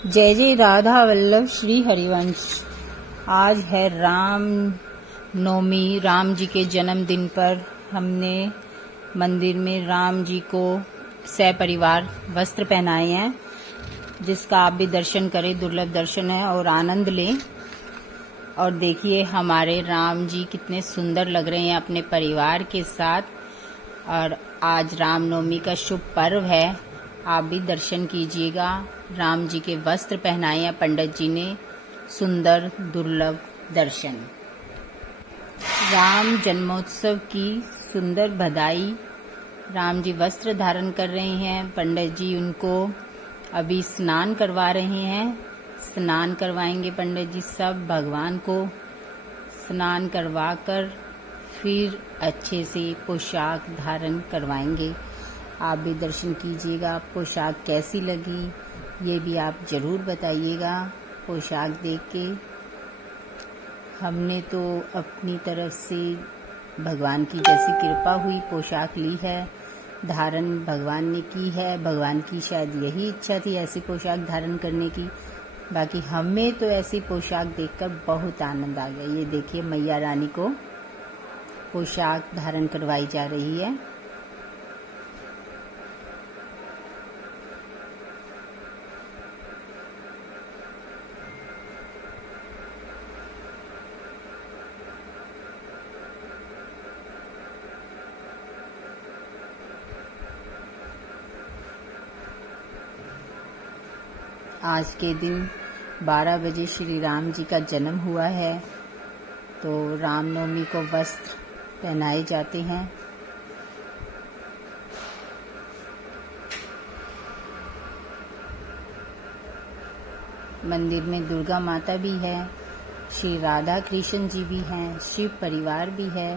जय जय राधा वल्लभ श्री हरिवंश। आज है राम नवमी। राम जी के जन्मदिन पर हमने मंदिर में राम जी को सपरिवार वस्त्र पहनाए हैं, जिसका आप भी दर्शन करें। दुर्लभ दर्शन है और आनंद लें। और देखिए हमारे राम जी कितने सुंदर लग रहे हैं अपने परिवार के साथ। और आज रामनवमी का शुभ पर्व है, आप भी दर्शन कीजिएगा। राम जी के वस्त्र पहनाए हैं पंडित जी ने। सुंदर दुर्लभ दर्शन। राम जन्मोत्सव की सुंदर बधाई। राम जी वस्त्र धारण कर रहे हैं। पंडित जी उनको अभी स्नान करवा रहे हैं। स्नान करवाएंगे पंडित जी सब भगवान को। स्नान करवाकर फिर अच्छे से पोशाक धारण करवाएंगे। आप भी दर्शन कीजिएगा। पोशाक कैसी लगी ये भी आप जरूर बताइएगा। पोशाक देख के हमने तो अपनी तरफ से भगवान की जैसी कृपा हुई पोशाक ली है, धारण भगवान ने की है। भगवान की शायद यही इच्छा थी ऐसी पोशाक धारण करने की। बाकी हमें तो ऐसी पोशाक देखकर बहुत आनंद आ गया। ये देखिए मैया रानी को पोशाक धारण करवाई जा रही है। आज के दिन 12 बजे श्री राम जी का जन्म हुआ है, तो रामनवमी को वस्त्र पहनाए जाते हैं। मंदिर में दुर्गा माता भी है, श्री राधा कृष्ण जी भी हैं, शिव परिवार भी है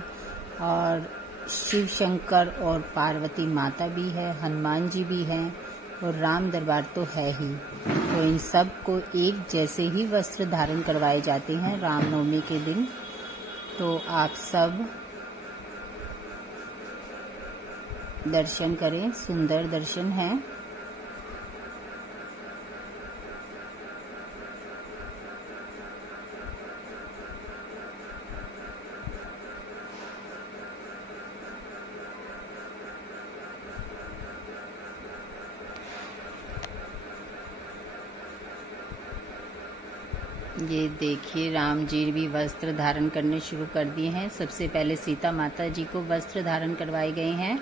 और शिव शंकर और पार्वती माता भी है, हनुमान जी भी हैं और राम दरबार तो है ही। तो इन सब को एक जैसे ही वस्त्र धारण करवाए जाते हैं रामनवमी के दिन। तो आप सब दर्शन करें, सुंदर दर्शन है। ये देखिए राम जी भी वस्त्र धारण करने शुरू कर दिए हैं। सबसे पहले सीता माता जी को वस्त्र धारण करवाए गए हैं।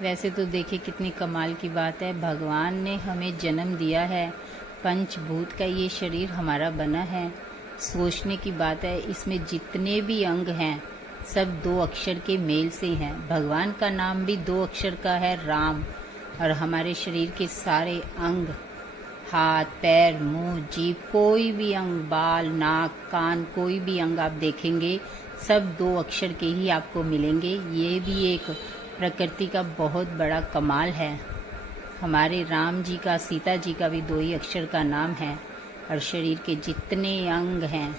वैसे तो देखिए कितनी कमाल की बात है, भगवान ने हमें जन्म दिया है, पंचभूत का ये शरीर हमारा बना है। सोचने की बात है, इसमें जितने भी अंग हैं सब 2 अक्षर के मेल से हैं। भगवान का नाम भी 2 अक्षर का है, राम। और हमारे शरीर के सारे अंग, हाथ पैर मुंह जीभ, कोई भी अंग, बाल नाक कान, कोई भी अंग आप देखेंगे सब 2 अक्षर के ही आपको मिलेंगे। ये भी एक प्रकृति का बहुत बड़ा कमाल है। हमारे राम जी का, सीता जी का भी 2 ही अक्षर का नाम है। और शरीर के जितने अंग हैं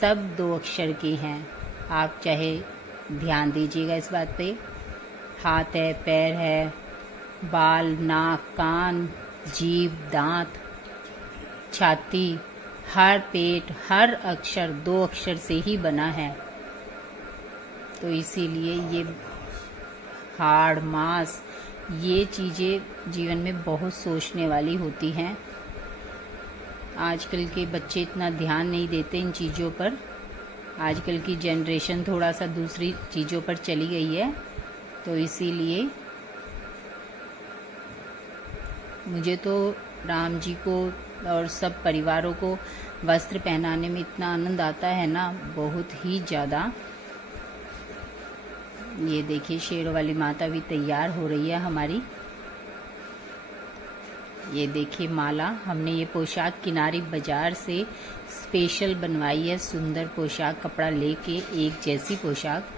सब 2 अक्षर के हैं। आप चाहे ध्यान दीजिएगा इस बात पे। हाथ है, पैर है, बाल नाक कान जीभ दांत छाती, हर पेट, हर अक्षर 2 अक्षर से ही बना है। तो इसीलिए ये हाड़ मांस, ये चीज़ें जीवन में बहुत सोचने वाली होती हैं। आजकल के बच्चे इतना ध्यान नहीं देते इन चीज़ों पर। आजकल की जनरेशन थोड़ा सा दूसरी चीज़ों पर चली गई है। तो इसीलिए मुझे तो राम जी को और सब परिवारों को वस्त्र पहनाने में इतना आनंद आता है ना, बहुत ही ज़्यादा। ये देखिए शेरों वाली माता भी तैयार हो रही है हमारी। ये देखिए माला, हमने ये पोशाक किनारी बाजार से स्पेशल बनवाई है। सुंदर पोशाक, कपड़ा लेके एक जैसी पोशाक।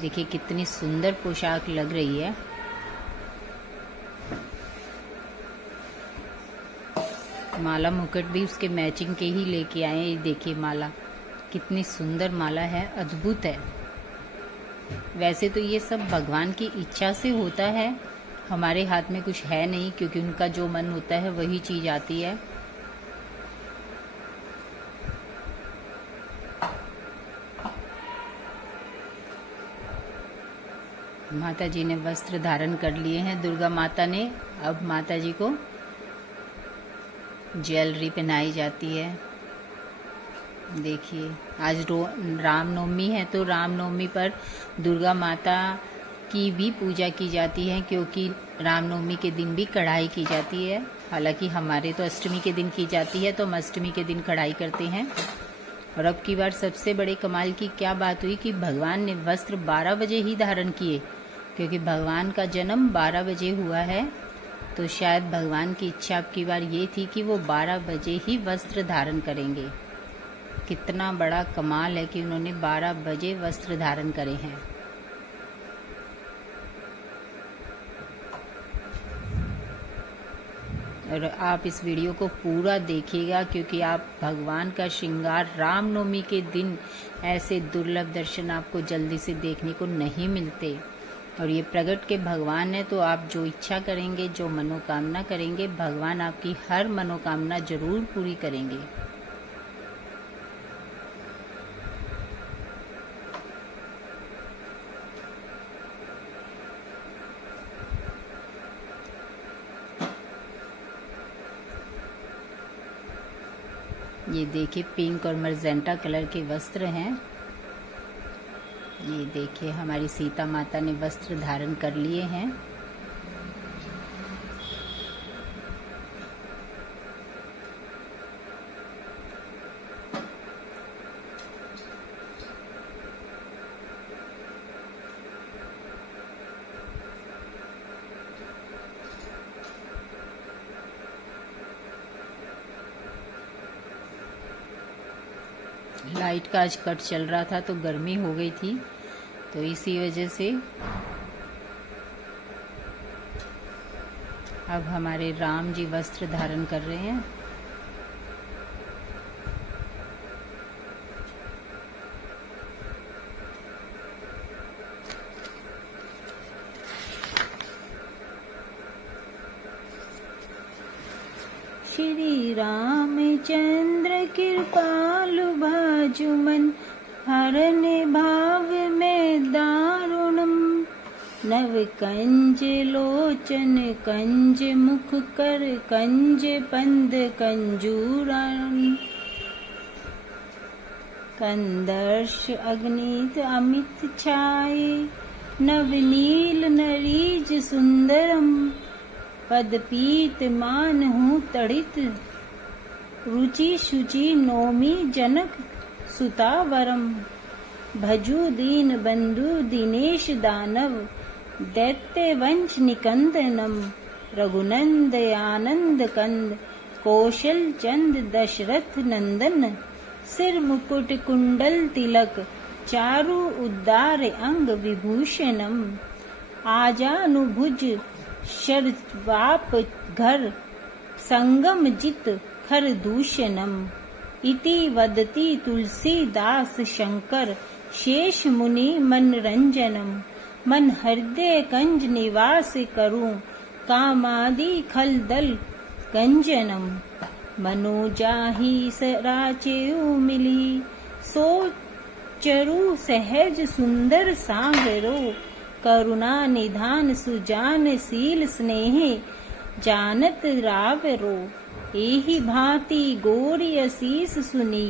देखिए कितनी सुंदर पोशाक लग रही है। माला मुकुट भी उसके मैचिंग के ही लेके आए। ये देखिए माला कितनी सुंदर माला है, अद्भुत है। वैसे तो ये सब भगवान की इच्छा से होता है। हमारे हाथ में कुछ है नहीं, क्योंकि उनका जो मन होता है वही चीज़ आती है। माता जी ने वस्त्र धारण कर लिए हैं दुर्गा माता ने। अब माता जी को ज्वेलरी पहनाई जाती है। देखिए, आज रामनवमी है, तो रामनवमी पर दुर्गा माता की भी पूजा की जाती है, क्योंकि रामनवमी के दिन भी कढ़ाई की जाती है। हालांकि हमारे तो अष्टमी के दिन की जाती है, तो हम अष्टमी के दिन कढ़ाई करते हैं। और अब की बार सबसे बड़े कमाल की क्या बात हुई कि भगवान ने वस्त्र 12 बजे ही धारण किए, क्योंकि भगवान का जन्म 12 बजे हुआ है। तो शायद भगवान की इच्छा अब की बार ये थी कि वो 12 बजे ही वस्त्र धारण करेंगे। कितना बड़ा कमाल है कि उन्होंने 12 बजे वस्त्र धारण करे हैं। और आप इस वीडियो को पूरा देखिएगा, क्योंकि आप भगवान का श्रृंगार रामनवमी के दिन ऐसे दुर्लभ दर्शन आपको जल्दी से देखने को नहीं मिलते। और ये प्रगट के भगवान है, तो आप जो इच्छा करेंगे, जो मनोकामना करेंगे, भगवान आपकी हर मनोकामना जरूर पूरी करेंगे। ये देखिए, पिंक और मरजेंटा कलर के वस्त्र हैं। ये देखिए, हमारी सीता माता ने वस्त्र धारण कर लिए हैं। लाइट का आज कट चल रहा था, तो गर्मी हो गई थी, तो इसी वजह से अब हमारे राम जी वस्त्र धारण कर रहे हैं। श्री रामचंद्र कृपालु भाजुमन हरन भाव में दारुणम नव कंज लोचन कंज मुख कर कंज पंद कंजूरन कंदर्श अग्नित अमित छाये नवनील नरीज सुंदरम पदपीत मान हूँ तड़ित रुचि शुचि नौमी जनक सुतावरम भजु दीन बंधु दिनेश दानव दैत्य वंश निकंदनम रघुनंद आनंद कंद कौशल चंद दशरथ नंदन सिर मुकुट कुंडल तिलक चारु उद्दार अंग विभूषणम आजानुभुज शरवाप घर संगम जित खर दूषणम इति वदति तुलसीदास शंकर शेष मुनि मनरंजनम मन हृदय कंज निवास करूं कामादि खल दल कंजनम मनोजाहि सराचेउ मिली सो चरु सहज सुंदर सांगरो करुणा निधान सुजान शील स्नेहे जानत रावरो एहि भांति गोरी असीस सुनी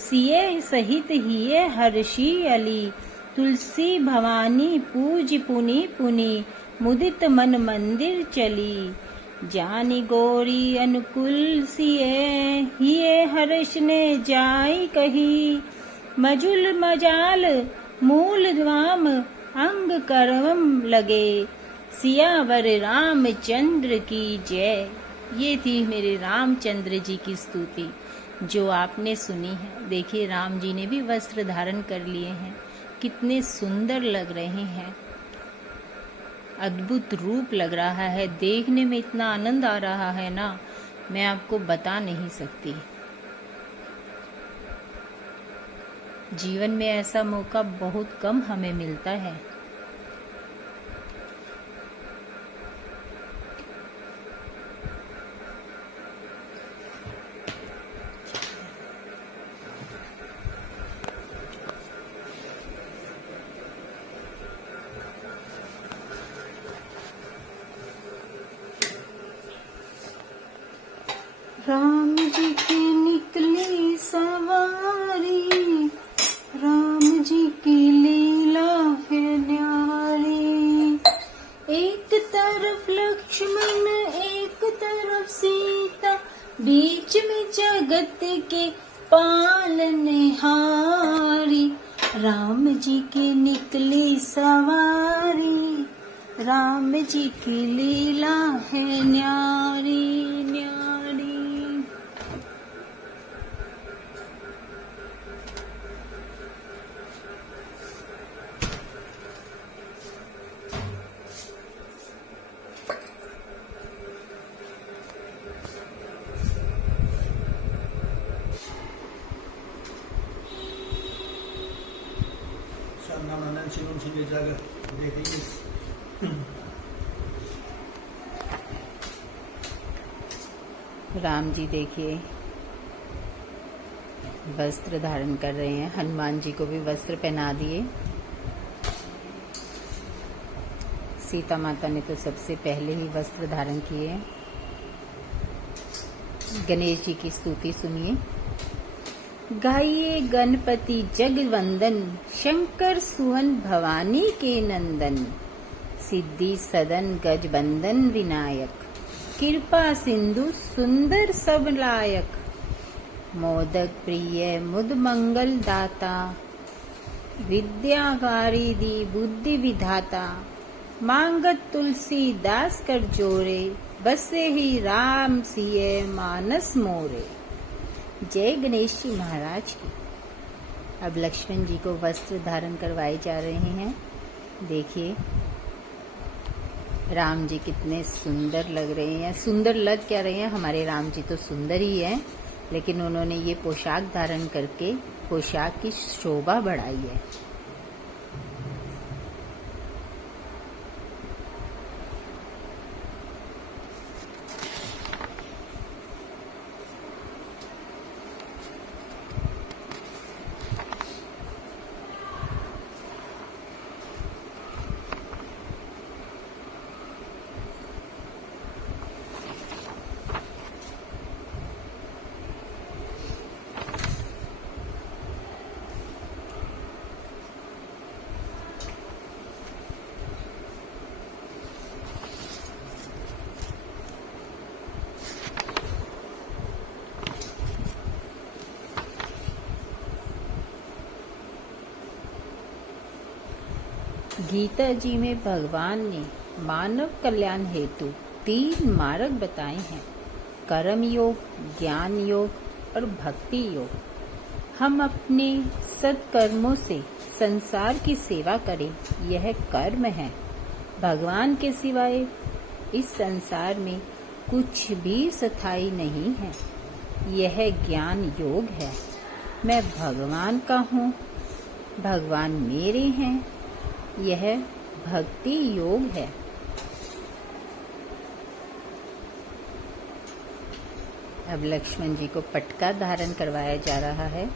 सिए सहित हिये हर्षी अली तुलसी भवानी पूज पुनि पुनि मुदित मन मंदिर चली जानी गौरी अनुकूल सिए हिये हर्ष ने जाई कही मजुल मजाल मूल द्वाम अंग करवम लगे सियावर रामचंद्र की जय। ये थी मेरे रामचंद्र जी की स्तुति जो आपने सुनी है। देखिए, राम जी ने भी वस्त्र धारण कर लिए हैं, कितने सुंदर लग रहे हैं, अद्भुत रूप लग रहा है, देखने में इतना आनंद आ रहा है ना, मैं आपको बता नहीं सकती। जीवन में ऐसा मौका बहुत कम हमें मिलता है। राम जी की निकली सवारी, राम जी की लीला है न्यारी। एक तरफ लक्ष्मण एक तरफ सीता, बीच में जगत के पालनहारी। राम जी की निकली सवारी, राम जी की लीला है न्यारी न्यारी। राम जी देखिए वस्त्र धारण कर रहे हैं, हनुमान जी को भी वस्त्र पहना दिए। सीता माता ने तो सबसे पहले ही वस्त्र धारण किए। गणेश जी की स्तुति सुनिए। गाइए गणपति जगवंदन, शंकर सुवन भवानी के नंदन। सिद्धि सदन गजबंदन विनायक, कृपा सिंधु सुंदर सब लायक। मोदक प्रिय मुद मंगल दाता, विद्याकारी दी बुद्धि विधाता। मांगत तुलसी दास कर जोरे, बसे ही राम सिए मानस मोरे। जय गणेश जी महाराज की। अब लक्ष्मण जी को वस्त्र धारण करवाए जा रहे हैं। देखिए राम जी कितने सुंदर लग रहे हैं। सुंदर लग क्या रहे हैं, हमारे राम जी तो सुंदर ही हैं, लेकिन उन्होंने ये पोशाक धारण करके पोशाक की शोभा बढ़ाई है। गीता जी में भगवान ने मानव कल्याण हेतु 3 मार्ग बताए हैं, कर्म योग, ज्ञान योग और भक्ति योग। हम अपने सत्कर्मों से संसार की सेवा करें, यह कर्म है। भगवान के सिवाय इस संसार में कुछ भी स्थायी नहीं है, यह ज्ञान योग है। मैं भगवान का हूँ, भगवान मेरे हैं, यह भक्ति योग है। अब लक्ष्मण जी को पटका धारण करवाया जा रहा है।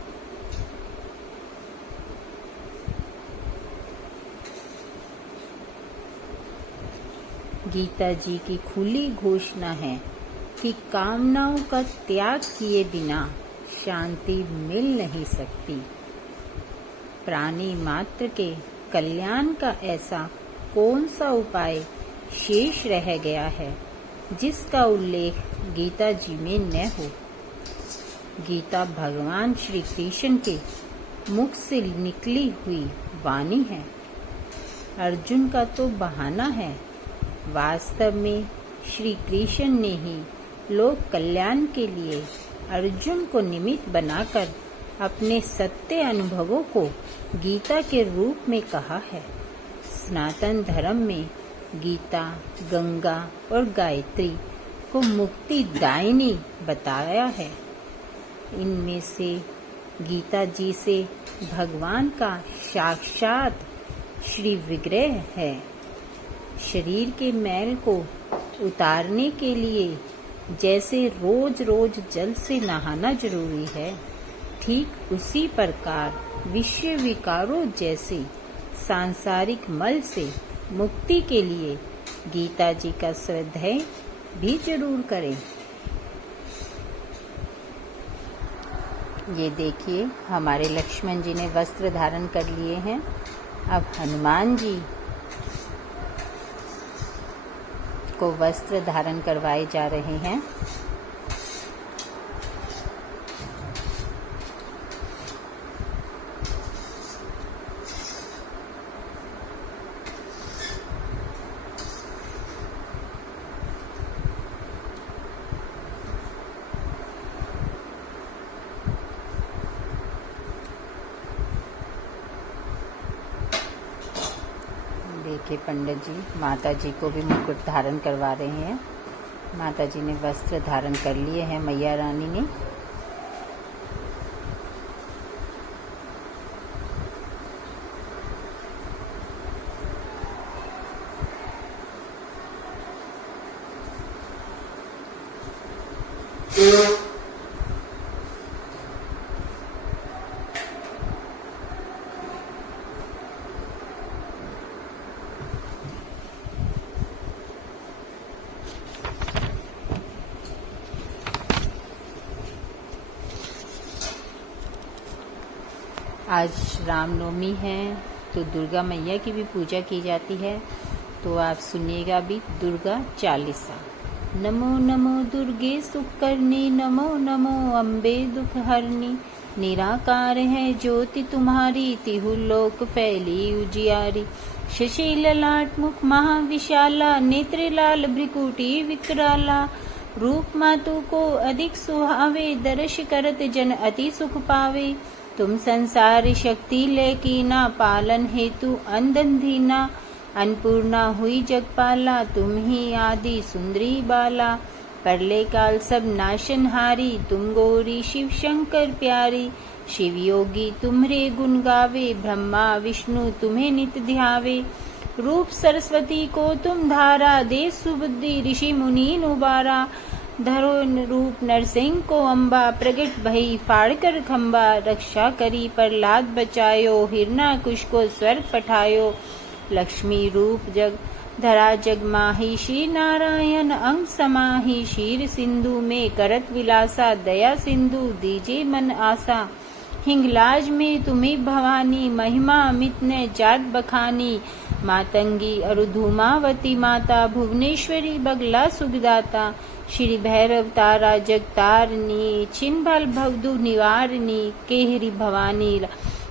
गीता जी की खुली घोषणा है कि कामनाओं का त्याग किए बिना शांति मिल नहीं सकती। प्राणी मात्र के कल्याण का ऐसा कौन सा उपाय शेष रह गया है जिसका उल्लेख गीता जी में न हो। गीता भगवान श्री कृष्ण के मुख से निकली हुई वाणी है। अर्जुन का तो बहाना है, वास्तव में श्री कृष्ण ने ही लोक कल्याण के लिए अर्जुन को निमित्त बनाकर अपने सत्य अनुभवों को गीता के रूप में कहा है। सनातन धर्म में गीता, गंगा और गायत्री को मुक्ति दायिनी बताया है। इनमें से गीता जी से भगवान का साक्षात श्री विग्रह है। शरीर के मैल को उतारने के लिए जैसे रोज रोज जल से नहाना जरूरी है, ठीक उसी प्रकार विषय विकारों जैसे सांसारिक मल से मुक्ति के लिए गीता जी का स्वाध्याय भी जरूर करें। ये देखिए हमारे लक्ष्मण जी ने वस्त्र धारण कर लिए हैं। अब हनुमान जी को वस्त्र धारण करवाए जा रहे हैं। देखिए पंडित जी माता जी को भी मुकुट धारण करवा रहे हैं। माता जी ने वस्त्र धारण कर लिए हैं मैया रानी ने। आज रामनवमी है तो दुर्गा मैया की भी पूजा की जाती है। तो आप सुनिएगा भी दुर्गा चालीसा। नमो नमो दुर्गे सुकर्णी, नमो नमो अम्बे दुख हरनी। निराकार है ज्योति तुम्हारी, तिहु लोक फैली उजियारी। शशि ललाट मुख महाविशाला, नेत्र लाल भ्रिकुटी विकराला। रूप मातु को अधिक सुहावे, दर्श करत जन अति सुख पावे। तुम संसार शक्ति लेकीना, पालन हेतु अंधन दीना। अन्नपूर्णा हुई जगपाला, तुम ही आदि सुंदरी बाला। परले काल सब नाशनहारी, तुम गौरी शिव शंकर प्यारी। शिव योगी तुम्हरे गुण गावे, ब्रह्मा विष्णु तुम्हें नित ध्यावे। रूप सरस्वती को तुम धारा, दे सुबुद्धि ऋषि मुनि उबारा। धरो रूप नरसिंह को अम्बा, प्रगट भई फाड़ कर खम्बा। रक्षा करी प्रहलाद बचायो, हिरणाकुश को स्वर्ग पठायो। लक्ष्मी रूप जग धरा जग माही, श्री नारायण अंग समाही। क्षीर सिंधु में करत विलासा, दया सिंधु दीजे मन आसा। हिंगलाज में तुम्हें भवानी, महिमा अमित ने जात बखानी। मातंगी अरु धूमावती माता, भुवनेश्वरी बगला सुखदाता। श्री भैरव तारा जगतारनी, छिन्भल भवदु निवारनी। केहरी भवानी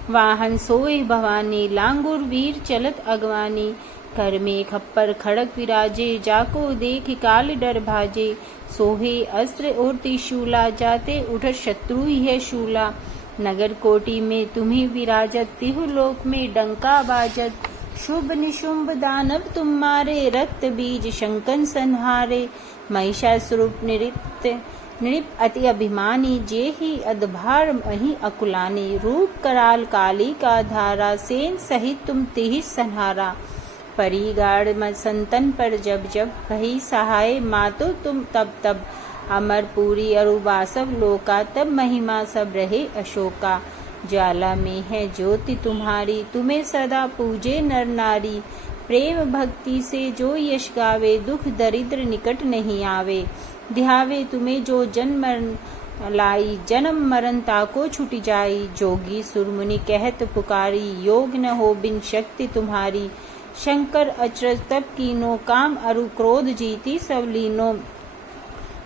वाहन सोए भवानी, लांगुर वीर चलत अगवानी। कर में खप्पर खड़ग विराजे, जाको देख काल डर भाजे। सोहे अस्त्र और त्रिशूला, जाते उठत शत्रु है शूला। नगर कोटि में तुम्ही विराजत, तिहु लोक में डंका बाजत। शुभ निशुंभ दानव तुम मारे, रक्त बीज शंकन संहारे। महिषासुर नृप अति अभिमानी, जे ही अधभार मही अकुलानी। रूप कराल काली का धारा, सेन सहित तुम तिहि संहारा। परिगाड़ संतन पर जब जब, भई सहाय मातो तुम तब तब। अमरपुरी अरुवासव लोका, तब महिमा सब रहे अशोका। ज्वाला में है ज्योति तुम्हारी, तुम्हें सदा पूजे नर नारी। प्रेम भक्ति से जो यश गावे, दुख दरिद्र निकट नहीं आवे। ध्यावे तुम्हें जो जन्म लाई, जन्म मरण ताको छुट जाई। जोगी सुरमुनि कहत पुकारी, योग न हो बिन शक्ति तुम्हारी। शंकर अचरज तप कीनो, काम अरु क्रोध जीती सब लीनो।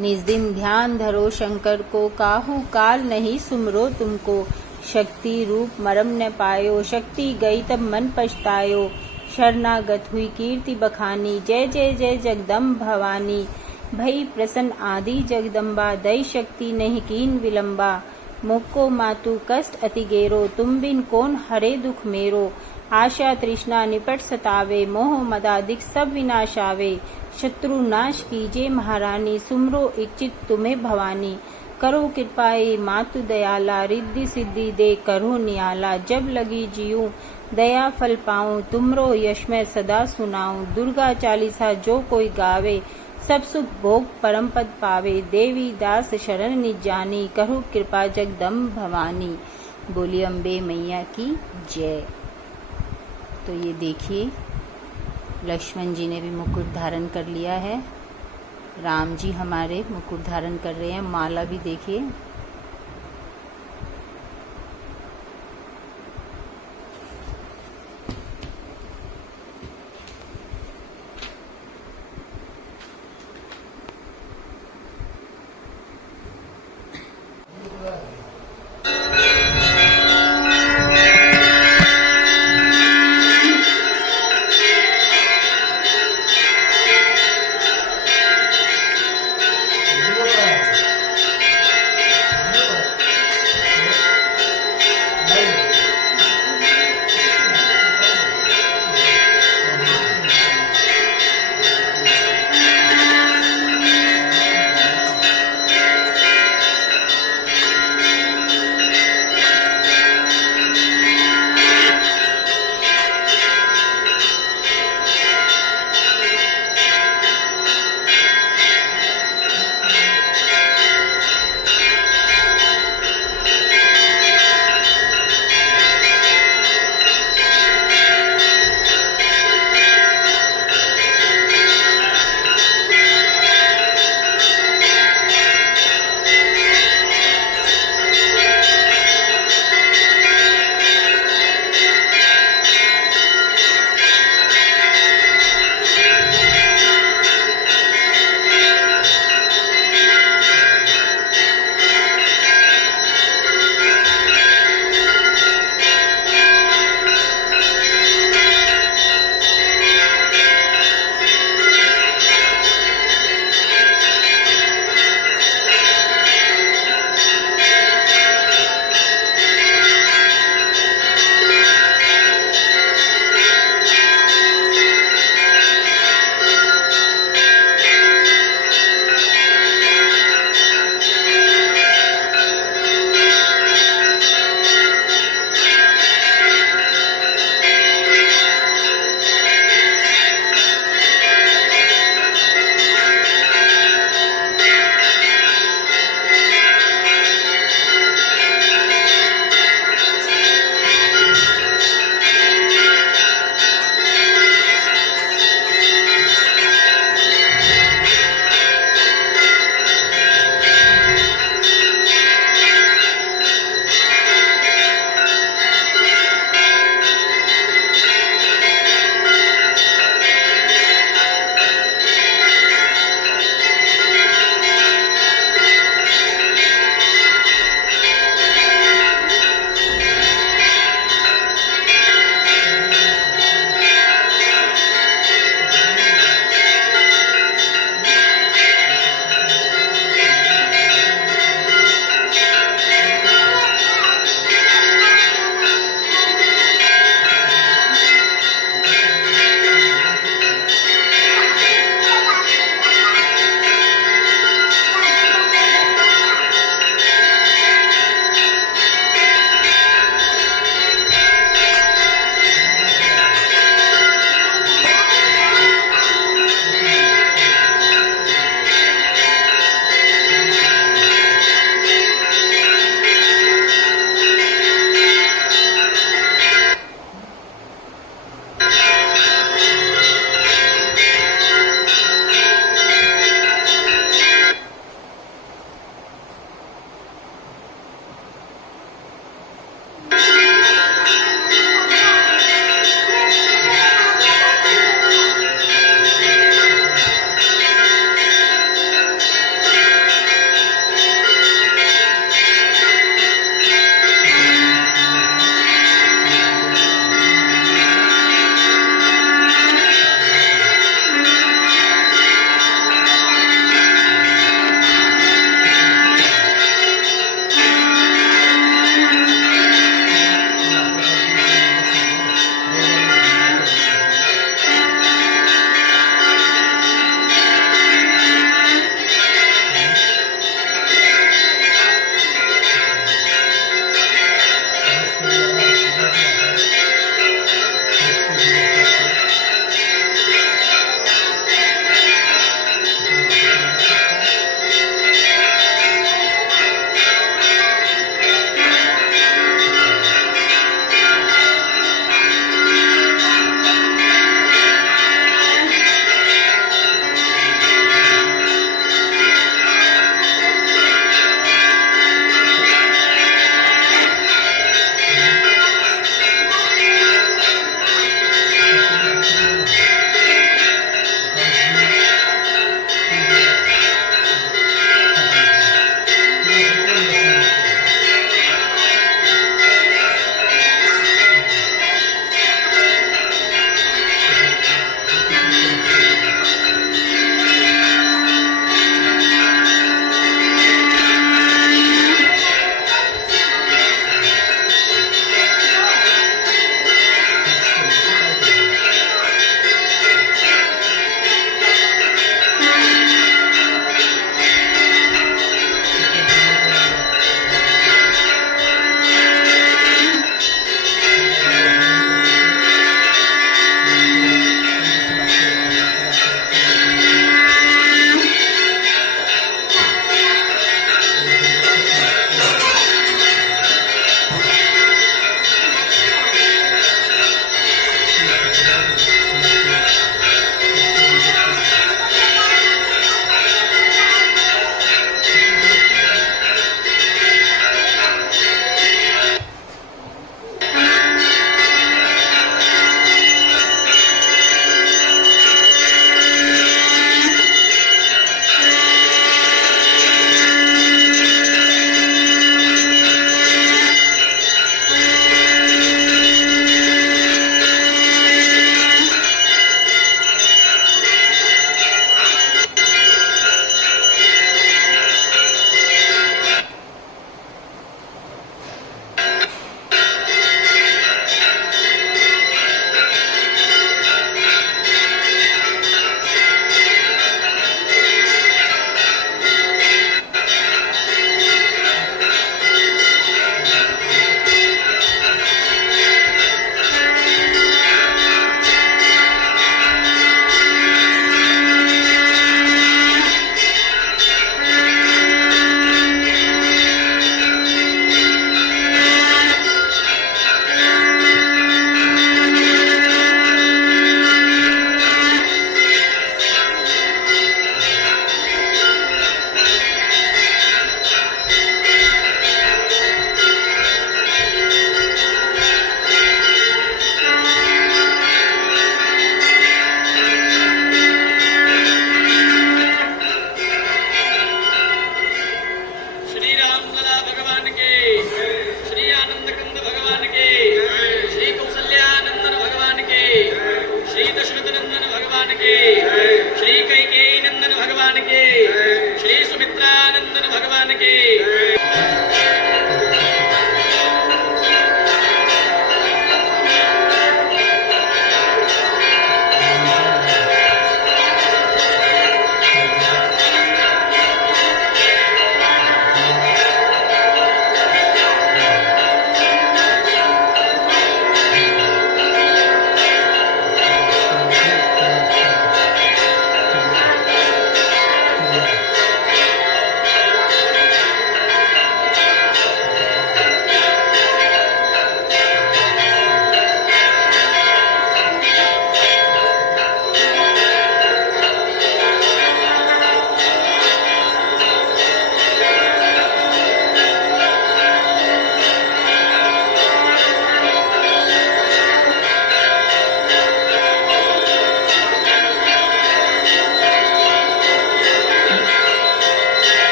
निज दिन ध्यान धरो शंकर को, काहू काल नहीं सुमरो तुमको। शक्ति रूप मरम न पायो, शक्ति गई तब मन पछतायो। शरणागत हुई कीर्ति बखानी, जय जय जय जगदम्ब भवानी। भई प्रसन्न आदि जगदम्बा, दई शक्ति नहीं कीन विलंबा। मुक्को मातु कष्ट अति गेरो, तुम बिन कौन हरे दुख मेरो। आशा तृष्णा निपट सतावे, मोह मदादिक सब विनाश आवे। शत्रु नाश कीजे महारानी, सुमरो इच्छित तुम्हें भवानी। करो कृपाए मातु दयाला, रिद्धि सिद्धि दे करो नियाला। जब लगी जीऊं दया फल पाऊं, तुमरो यश मैं सदा सुनाऊं। दुर्गा चालीसा जो कोई गावे, सब सुख भोग परम पद पावे। देवी दास शरण निज जानी, करो कृपा जगदम्ब भवानी। बोली अम्बे मैया की जय। तो ये देखिए लक्ष्मण जी ने भी मुकुट धारण कर लिया है। राम जी हमारे मुकुट धारण कर रहे हैं, माला भी देखिए।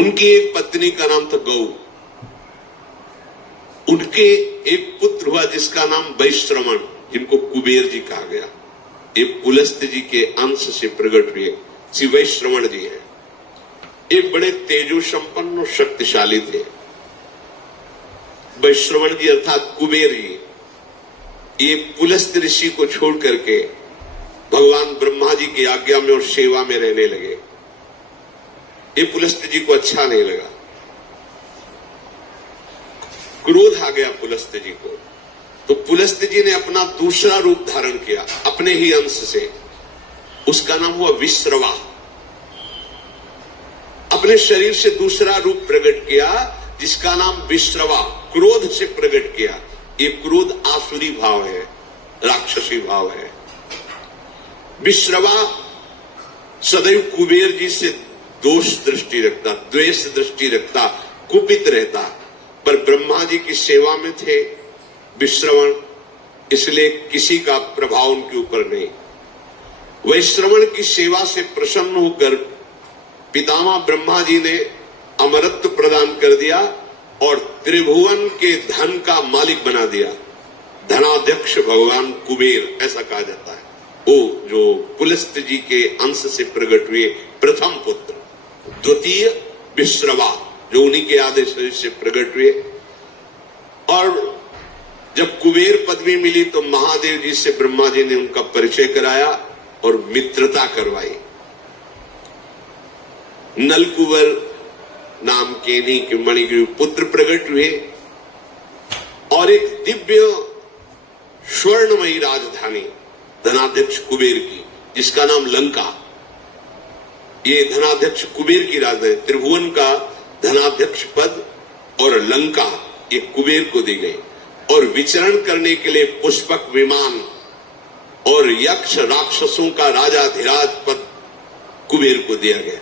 उनकी एक पत्नी का नाम था गौ। उनके एक पुत्र हुआ जिसका नाम वैश्रवण, जिनको कुबेर जी कहा गया। ये पुलस्त्य जी के अंश से प्रकट हुए श्री वैश्रवण जी हैं। एक बड़े तेजो संपन्न और शक्तिशाली थे वैश्रवण जी अर्थात कुबेर जी। ये पुलस्त्य ऋषि को छोड़ करके भगवान ब्रह्मा जी की आज्ञा में और सेवा में रहने लगे। ये पुलस्त्य जी को अच्छा नहीं लगा, क्रोध आ गया पुलस्त्य जी को। तो पुलस्त्य जी ने अपना दूसरा रूप धारण किया अपने ही अंश से। उसका नाम हुआ विश्रवा। अपने शरीर से दूसरा रूप प्रकट किया जिसका नाम विश्रवा, क्रोध से प्रकट किया। ये क्रोध आसुरी भाव है, राक्षसी भाव है। विश्रवा सदैव कुबेर जी से दोष दृष्टि रखता, द्वेष दृष्टि रखता, कुपित रहता। पर ब्रह्मा जी की सेवा में थे विश्रवण, इसलिए किसी का प्रभाव उनके ऊपर नहीं। वैश्रवण की सेवा से प्रसन्न होकर पितामह ब्रह्मा जी ने अमरत्व प्रदान कर दिया और त्रिभुवन के धन का मालिक बना दिया। धनाध्यक्ष भगवान कुबेर ऐसा कहा जाता है। वो जो पुलस्त्य जी के अंश से प्रकट हुए प्रथम पुत्र, द्वितीय विश्रवा जो उन्हीं के आदेश से प्रकट हुए। और जब कुबेर पदवी मिली तो महादेव जी से ब्रह्मा जी ने उनका परिचय कराया और मित्रता करवाई। नलकुबर नाम के इन्हीं के मणिग्रीव पुत्र प्रकट हुए और एक दिव्य स्वर्णमयी राजधानी धनाध्यक्ष कुबेर की, जिसका नाम लंका। ये धनाध्यक्ष कुबेर की राजधानी, त्रिभुवन का धनाध्यक्ष पद और लंका ये कुबेर को दी गई। और विचरण करने के लिए पुष्पक विमान और यक्ष राक्षसों का राजाधिराज पद कुबेर को दिया गया।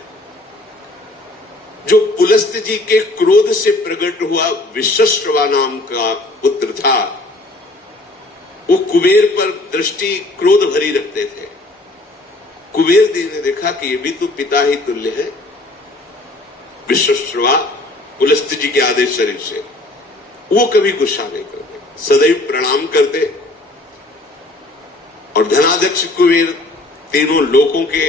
जो पुलस्त्य जी के क्रोध से प्रकट हुआ विश्रवा नाम का पुत्र था, वो कुबेर पर दृष्टि क्रोध भरी रखते थे। कुबेर जी ने देखा कि ये भी तो पिता ही तुल्य है। विश्रवा पुलस्त्य जी के आदेश शरीर से वो कभी गुस्सा नहीं करते, सदैव प्रणाम करते। और धनाध्यक्ष कुबेर तीनों लोकों के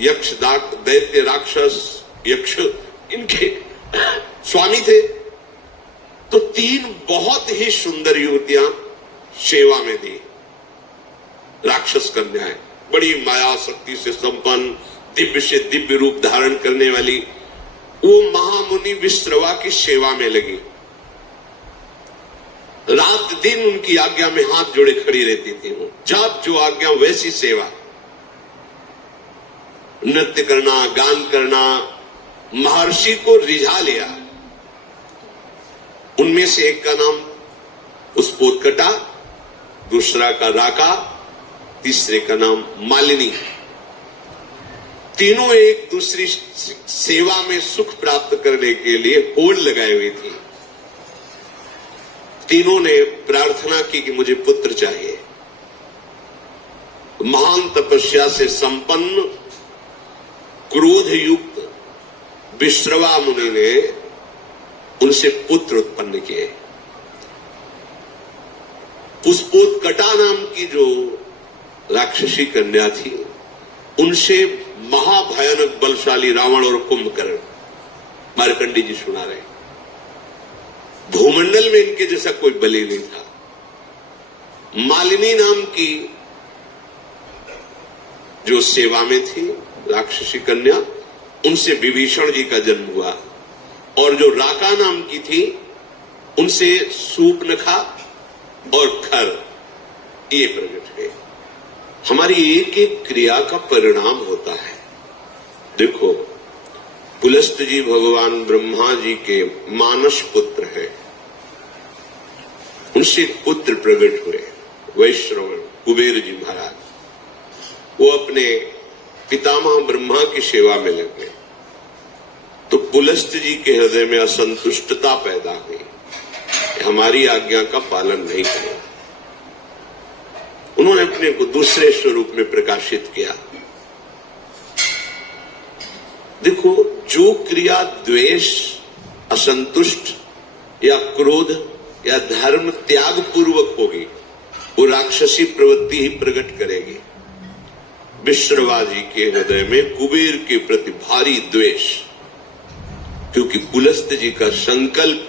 यक्ष, दैत्य, राक्षस, यक्ष इनके स्वामी थे। तो तीन बहुत ही सुंदर युवतियां सेवा में दी, राक्षस कन्याएं, बड़ी माया शक्ति से संपन्न, दिव्य से दिव्य रूप धारण करने वाली। वो महामुनि विश्रवा की सेवा में लगी। रात दिन उनकी आज्ञा में हाथ जोड़े खड़ी रहती थी। वो जब जो आज्ञा वैसी सेवा, नृत्य करना, गान करना, महर्षि को रिझा लिया। उनमें से एक का नाम पुष्पोत्कटा, दूसरा का राका, तीसरे का नाम मालिनी। तीनों एक दूसरी सेवा में सुख प्राप्त करने के लिए होड़ लगाए हुई थी। तीनों ने प्रार्थना की कि मुझे पुत्र चाहिए। महान तपस्या से संपन्न क्रोध युक्त विश्रवा मुनि ने उनसे पुत्र उत्पन्न किए। पुष्पोत्कटा नाम की जो राक्षसी कन्या थी, उनसे महाभयानक बलशाली रावण और कुंभकर्ण, मार्कंडी जी सुना रहे, भूमंडल में इनके जैसा कोई बलि नहीं था। मालिनी नाम की जो सेवा में थी राक्षसी कन्या, उनसे विभीषण जी का जन्म हुआ। और जो राका नाम की थी, उनसे सूर्पनखा और खर ये प्रकट हुए। हमारी एक एक क्रिया का परिणाम होता है। देखो, पुलस्त्य जी भगवान ब्रह्मा जी के मानस पुत्र हैं। उनसे पुत्र प्रकट हुए वैश्रवण कुबेर जी महाराज। वो अपने पितामह ब्रह्मा की सेवा में लग गए। तो पुलस्त्य जी के हृदय में असंतुष्टता पैदा हुई, हमारी आज्ञा का पालन नहीं किया। उन्होंने अपने को दूसरे स्वरूप में प्रकाशित किया। देखो, जो क्रिया द्वेष, असंतुष्ट या क्रोध या धर्म त्याग पूर्वक होगी वो राक्षसी प्रवृत्ति ही प्रकट करेगी। विश्रवा जी के हृदय में कुबेर के प्रति भारी द्वेष, क्योंकि पुलस्त जी का संकल्प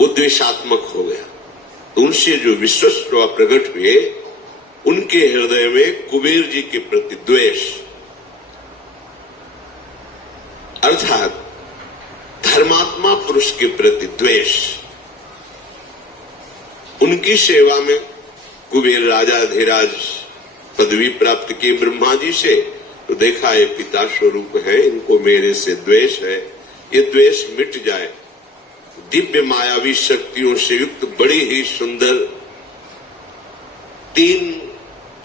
वो द्वेषात्मक हो गया। तो उनसे जो विश्वश्रवा प्रकट हुए उनके हृदय में कुबेर जी के प्रति द्वेष, अर्थात धर्मात्मा पुरुष के प्रति द्वेष। उनकी सेवा में कुबेर राजा धीराज पदवी प्राप्त की ब्रह्मा जी से, तो देखा ये पिता स्वरूप है, इनको मेरे से द्वेष है, ये द्वेष मिट जाए। दिव्य मायावी शक्तियों से युक्त बड़ी ही सुंदर 3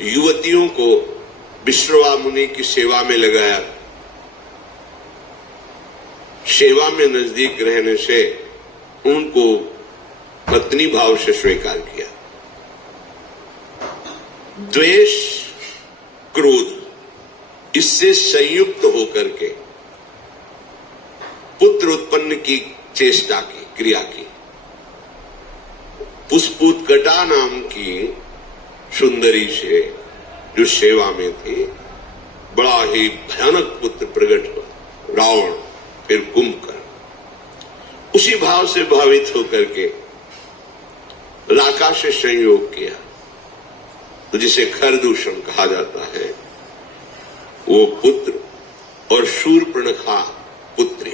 युवतियों को विश्रवा मुनि की सेवा में लगाया। सेवा में नजदीक रहने से उनको पत्नी भाव से स्वीकार किया। द्वेष, क्रोध, इससे संयुक्त होकर के पुत्र उत्पन्न की चेष्टा की, क्रिया की। पुष्पूत्कटा नाम की सुंदरी से जो सेवा में थी, बड़ा ही भयानक पुत्र प्रकट हुआ, रावण, फिर कुंभकर्ण। उसी भाव से भावित होकर के राका से संयोग किया, तो जिसे खरदूषण कहा जाता है, वो पुत्र और शूर्पणखा पुत्री,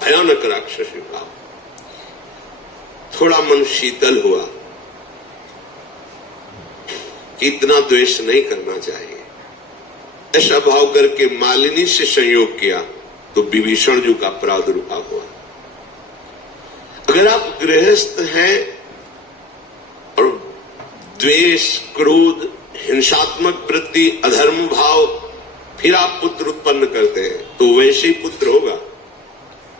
भयानक राक्षसी भाव। थोड़ा मन शीतल हुआ कि इतना द्वेष नहीं करना चाहिए। ऐसा भाव करके मालिनी से संयोग किया तो विभीषण जी का प्रादुर्भाव हुआ। अगर आप गृहस्थ हैं और द्वेष, क्रोध, हिंसात्मक वृत्ति, अधर्म भाव, फिर आप पुत्र उत्पन्न करते हैं, तो वैसे ही पुत्र होगा।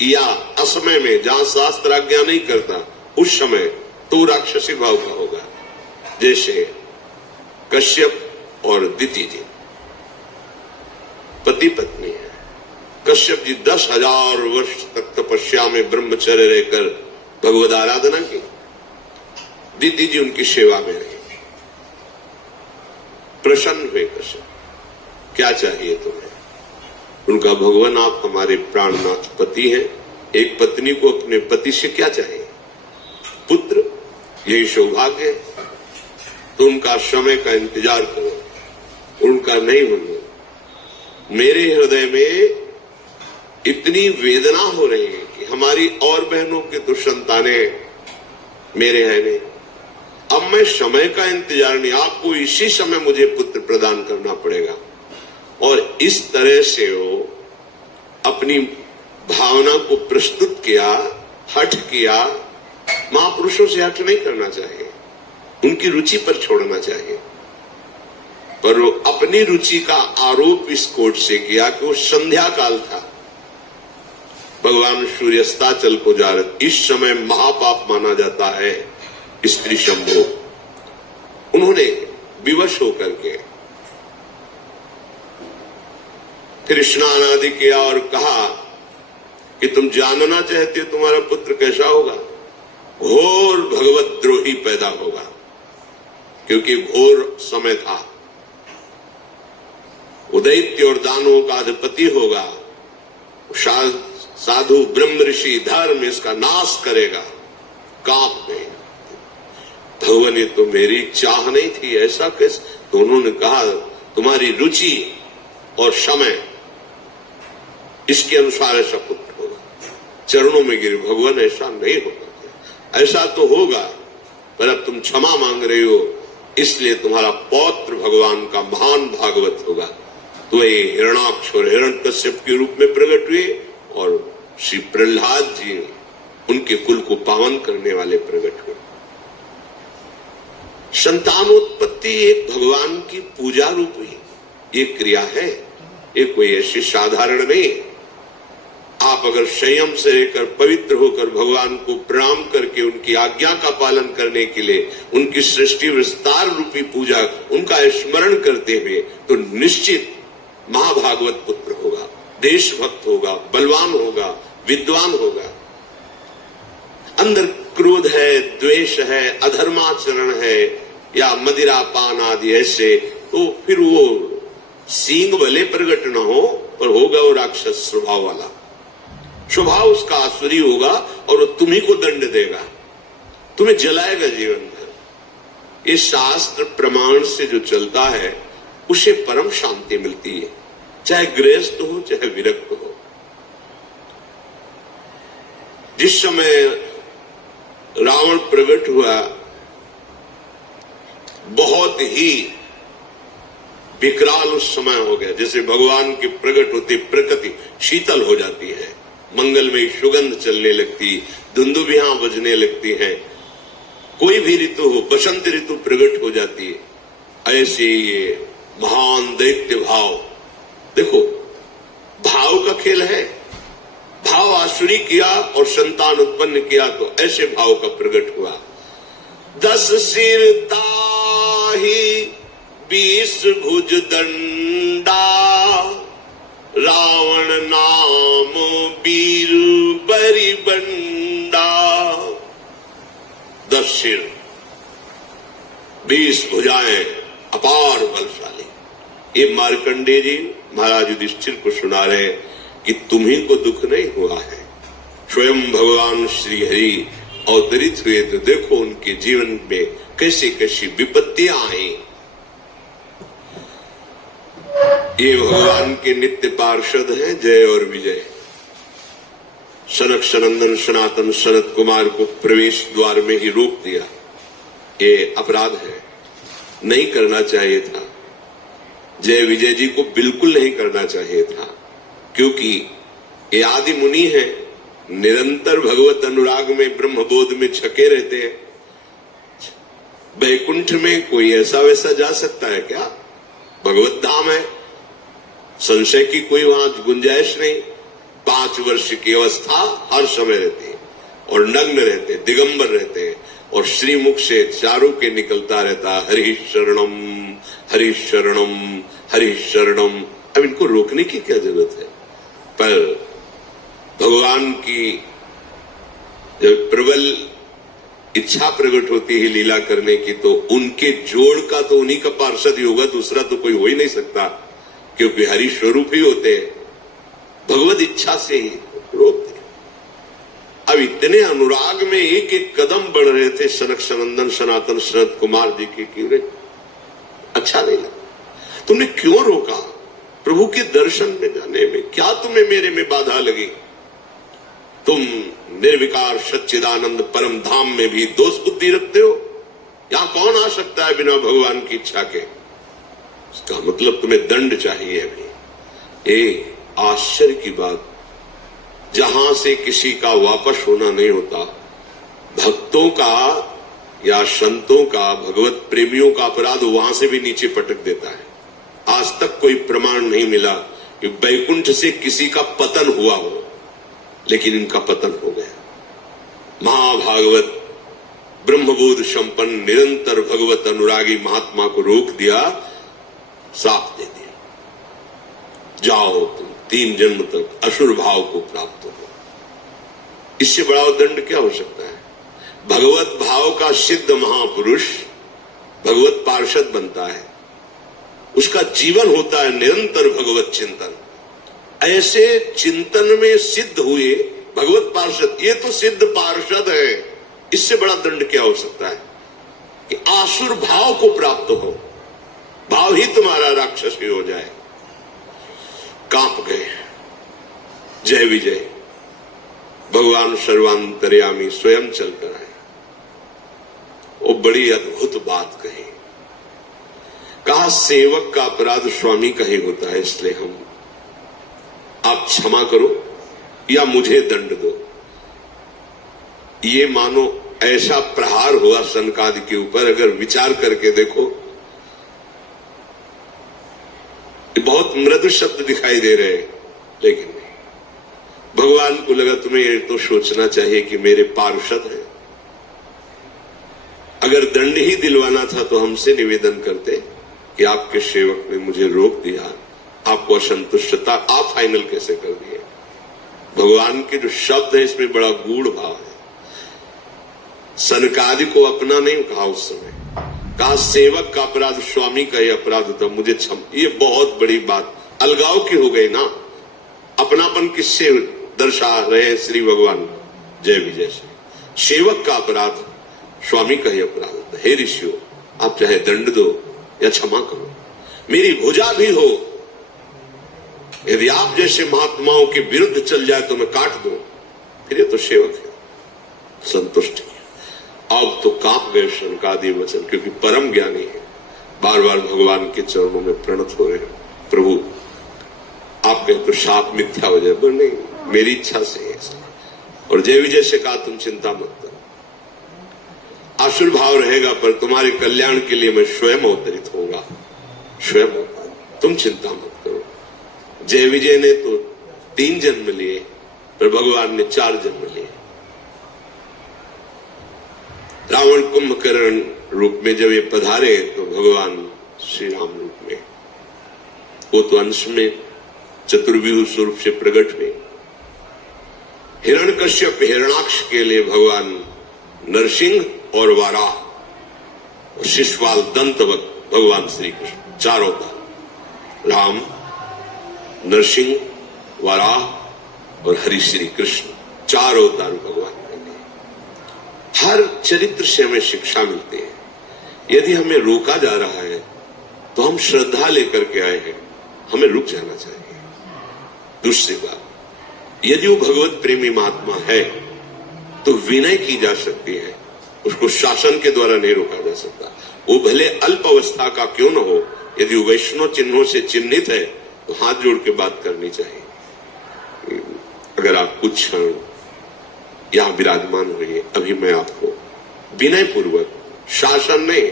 या असमय में जहां शास्त्र आज्ञा नहीं करता उस समय तो राक्षसी भाव का होगा। जैसे कश्यप और दिति जी पति पत्नी है। कश्यप जी 10,000 वर्ष तक तपस्या में ब्रह्मचर्य रहकर भगवद आराधना की। दिति जी उनकी सेवा में रही। प्रसन्न हुए कश्यप, क्या चाहिए तुम्हें? उनका भगवान आप हमारे प्राणनाथ पति हैं, एक पत्नी को अपने पति से क्या चाहिए? पुत्र, यही सौभाग्य है। तो उनका समय का इंतजार करो, उनका नहीं होने। मेरे हृदय में इतनी वेदना हो रही है कि हमारी और बहनों के तो संतानें मेरे हैं नहीं। अब मैं समय का इंतजार नहीं, आपको इसी समय मुझे पुत्र प्रदान करना पड़ेगा। और इस तरह से वो अपनी भावना को प्रस्तुत किया, हठ किया। महापुरुषों से हठ नहीं करना चाहिए, उनकी रुचि पर छोड़ना चाहिए। पर वो अपनी रुचि का आरोप इस कोट से किया कि वो संध्या काल था, भगवान सूर्यास्ताचल को जा रहे। इस समय महापाप माना जाता है स्त्री संभोग। उन्होंने विवश होकर के फिर स्नान आदि किया और कहा कि तुम जानना चाहते हो तुम्हारा पुत्र कैसा होगा? घोर भगवत द्रोही पैदा होगा, क्योंकि घोर समय था। उदैत्य और दानवों का अधिपति होगा, साधु ब्रह्म ऋषि धर्म इसका नाश करेगा। कांप में भगवान, ये तो मेरी चाह नहीं थी, ऐसा कैसे? तो उन्होंने कहा तुम्हारी रुचि और समय इसके अनुसार ऐसा पुत्र होगा। चरणों में गिरे, भगवान ऐसा नहीं होगा, ऐसा तो होगा, पर अब तुम क्षमा मांग रहे हो, इसलिए तुम्हारा पौत्र भगवान का महान भागवत होगा। तो ये हिरणाक्ष और हिरण्यकश्यप के रूप में प्रकट हुए और श्री प्रहलाद जी उनके कुल को पावन करने वाले प्रकट हुए। संतानोत्पत्ति एक भगवान की पूजा रूप ही एक क्रिया है, ये कोई ऐसी साधारण नहीं। आप अगर संयम से रहकर पवित्र होकर भगवान को प्रणाम करके उनकी आज्ञा का पालन करने के लिए उनकी सृष्टि विस्तार रूपी पूजा, उनका स्मरण करते हुए, तो निश्चित महाभागवत पुत्र होगा, देशभक्त होगा, बलवान होगा, विद्वान होगा। अंदर क्रोध है, द्वेष है, अधर्माचरण है या मदिरा पान आदि ऐसे, तो फिर वो सींग भले प्रकट न हो पर होगा वो राक्षस स्वभाव वाला, स्वभाव उसका आसुरी होगा और वो तुम्ही को दंड देगा, तुम्हें जलाएगा जीवन भर। ये शास्त्र प्रमाण से जो चलता है उसे परम शांति मिलती है, चाहे गृहस्थ हो चाहे विरक्त हो। जिस समय रावण प्रकट हुआ बहुत ही विकराल उस समय हो गया, जैसे भगवान के प्रकट होते प्रकृति शीतल हो जाती है, मंगलमयी सुगंध चलने लगती, धुंदुभियां बजने लगती हैं, कोई भी ऋतु हो, बसंत ऋतु प्रकट हो जाती है। ऐसे ये महान दैत्य भाव, देखो भाव का खेल है, भाव आसुरी किया और संतान उत्पन्न किया तो ऐसे भाव का प्रकट हुआ। 10 सिर ताहि 20 भुज दंडा, रावण नाम वीर बरी बंडा। 10 सिर 20 भुजाएं, अपार बलशाली। ये मार्कंडेय जी महाराज युधिष्ठिर को सुना रहे कि तुम्ही को दुख नहीं हुआ है, स्वयं भगवान श्री हरि अवतरित हुए तो देखो उनके जीवन में कैसी कैसी विपत्तियां आई। ये भगवान के नित्य पार्षद हैं जय और विजय। सनक सनंदन सनातन सनत कुमार को प्रवेश द्वार में ही रोक दिया, ये अपराध है, नहीं करना चाहिए था। जय विजय जी को बिल्कुल नहीं करना चाहिए था, क्योंकि ये आदि मुनि है, निरंतर भगवत अनुराग में ब्रह्मबोध में छके रहते हैं। वैकुंठ में कोई ऐसा वैसा जा सकता है क्या? भगवत धाम है, संशय की कोई वहां गुंजाइश नहीं। 5 वर्ष की अवस्था हर समय रहती है और नग्न रहते, दिगंबर रहते हैं और श्रीमुख से चारों के निकलता रहता हरि शरणम हरि शरणम हरि शरणम। अब इनको रोकने की क्या जरूरत है? पर भगवान की जब प्रबल इच्छा प्रकट होती है लीला करने की, तो उनके जोड़ का तो उन्हीं का पार्षद ही होगा, दूसरा तो कोई हो ही नहीं सकता, क्योंकि हरि स्वरूप ही होते हैं। भगवत इच्छा से ही रोक दिया। अब इतने अनुराग में एक एक कदम बढ़ रहे थे सनक सनंदन सनातन सनत कुमार जी के, क्यों अच्छा नहीं लगा? तुमने क्यों रोका? प्रभु के दर्शन में जाने में क्या तुम्हें मेरे में बाधा लगी? तुम निर्विकार सच्चिदानंद परम धाम में भी दोष बुद्धि रखते हो। यहां कौन आ सकता है बिना भगवान की इच्छा के? इसका मतलब तुम्हें दंड चाहिए। अभी आश्चर्य की बात, जहां से किसी का वापस होना नहीं होता, भक्तों का या संतों का, भगवत प्रेमियों का अपराध वहां से भी नीचे पटक देता है। आज तक कोई प्रमाण नहीं मिला कि वैकुंठ से किसी का पतन हुआ हो, लेकिन इनका पतन हो गया। महाभागवत ब्रह्मबोध संपन्न निरंतर भगवत अनुरागी महात्मा को रोक दिया, साफ दे दिया, जाओ तुम 3 जन्म तक असुर भाव को प्राप्त हो। इससे बड़ा दंड क्या हो सकता है? भगवत भाव का सिद्ध महापुरुष भगवत पार्षद बनता है, उसका जीवन होता है निरंतर भगवत चिंतन। ऐसे चिंतन में सिद्ध हुए भगवत पार्षद, ये तो सिद्ध पार्षद है, इससे बड़ा दंड क्या हो सकता है कि आसुर भाव को प्राप्त हो, भाव ही तुम्हारा राक्षसी हो जाए। कांप गए। जय विजय भगवान सर्वांतर्यामी स्वयं चलकर आए। वो बड़ी अद्भुत बात कही, कहा सेवक का अपराध स्वामी का ही होता है, इसलिए हम आप क्षमा करो या मुझे दंड दो। ये मानो ऐसा प्रहार हुआ सनकादि के ऊपर, अगर विचार करके देखो, ये बहुत मृदु शब्द दिखाई दे रहे हैं, लेकिन नहीं। भगवान को लगा तुम्हें ये तो सोचना चाहिए कि मेरे पार्षद हैं, अगर दंड ही दिलवाना था तो हमसे निवेदन करते कि आपके सेवक ने मुझे रोक दिया, आपको असंतुष्टता आप फाइनल कैसे कर दिए? भगवान के जो शब्द है इसमें बड़ा गूढ़ भाव है। सनकादि को अपना नहीं कहा उस समय, कहा सेवक का अपराध स्वामी का ही अपराध होता, मुझे क्षम। ये बहुत बड़ी बात अलगाव की हो गई ना। अपनापन किससे दर्शा रहे श्री भगवान जय विजय से? सेवक का अपराध स्वामी का ही अपराध होता है। हे ऋषियों, आप चाहे दंड दो या क्षमा करो, मेरी भुजा भी हो, यदि आप जैसे महात्माओं के विरुद्ध चल जाए तो मैं काट दूं, फिर ये तो सेवक है। संतुष्ट किया। अब तो कांप गए शनकादि वचन, क्योंकि परम ज्ञानी है। बार बार भगवान के चरणों में प्रणत हो रहे हैं, प्रभु आप कहें तो शाप मिथ्या हो जाए, पर नहीं, मेरी इच्छा से है। और जय विजय से कहा तुम चिंता मत करो, आसुर भाव रहेगा पर तुम्हारे कल्याण के लिए मैं स्वयं अवतरित होगा, स्वयं होगा, तुम चिंता मत करो। जय विजय ने तो 3 जन्म लिए, पर भगवान ने 4 जन्म लिए। रावण कुंभकर्ण रूप में जब ये पधारे तो भगवान श्री राम रूप में, वो तो अंश में चतुर्व्यूह स्वरूप से प्रकट हुए। हिरण्यकश्यप हिरणाक्ष के लिए भगवान नरसिंह और वाराह और शिशुपाल दंतवत भगवान श्री कृष्ण, 4 अवतार, राम, नरसिंह, वाराह और हरि श्री कृष्ण, 4 अवतार भगवान ने लिए। हर चरित्र से हमें शिक्षा मिलती है। यदि हमें रोका जा रहा है तो हम श्रद्धा लेकर के आए हैं, हमें रुक जाना चाहिए। दूसरी बात, यदि वो भगवत प्रेमी महात्मा है तो विनय की जा सकती है, उसको शासन के द्वारा नहीं रोका जा सकता। वो भले अल्प अवस्था का क्यों न हो, यदि वो वैष्णव चिन्हों से चिन्हित है तो हाथ जोड़ के बात करनी चाहिए। अगर आप कुछ क्षण यहां विराजमान हुए, अभी मैं आपको विनय पूर्वक, शासन नहीं,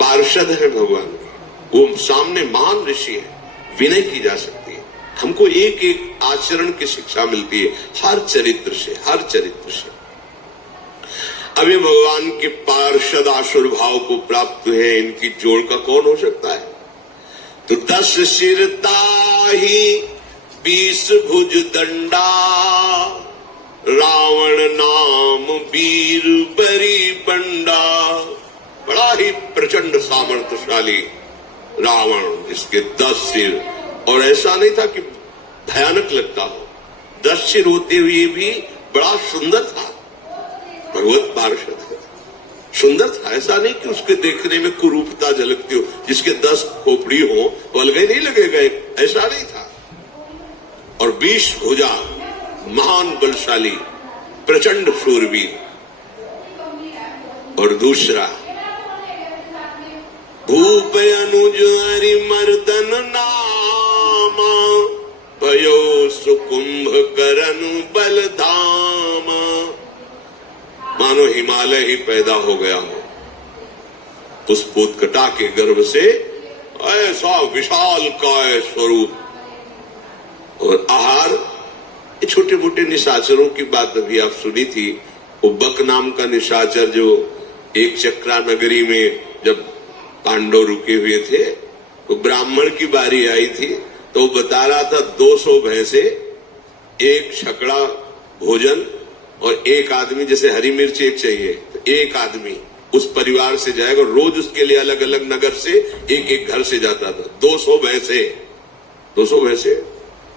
पार्षद है भगवान के, वो सामने महान ऋषि है, विनय की जा सकती है। हमको एक एक आचरण की शिक्षा मिलती है हर चरित्र से, हर चरित्र से। अभी भगवान के पार्षद आसुर भाव को प्राप्त है, इनकी जोड़ का कौन हो सकता है? तो 10 सिर ताही 20 भुज दंडा, रावण नाम वीर बरी बंडा। बड़ा ही प्रचंड सामर्थ्यशाली रावण, जिसके 10 सिर, और ऐसा नहीं था कि भयानक लगता हो, 10 सिर होते हुए भी बड़ा सुंदर था। भगवत पार्षद है, सुंदर था, ऐसा नहीं कि उसके देखने में कुरूपता झलकती हो, जिसके 10 खोपड़ी हो तो अलग नहीं लगेगा, ऐसा नहीं था। और 20 भुजा, महान बलशाली, प्रचंड शूरवीर। और दूसरा, भूप अनुज हरि मर्दन नामा, भयो सुकुंभ करन बलधामा। मानो हिमालय ही पैदा हो गया हो, उस पुतकटा के गर्भ से ऐसा विशाल काय स्वरूप। और आहार, छोटे मोटे निशाचरों की बात अभी आप सुनी थी। वो बक नाम का निशाचर जो एक चक्रा नगरी में जब पांडव रुके हुए थे तो ब्राह्मण की बारी आई थी, तो वो बता रहा था 200 भैंसे, 1 छकड़ा भोजन और 1 आदमी, जैसे हरी मिर्च 1 चाहिए तो 1 आदमी उस परिवार से जाएगा। रोज उसके लिए अलग अलग नगर से एक घर से जाता था। 200 भैंसे, 200 भैंसे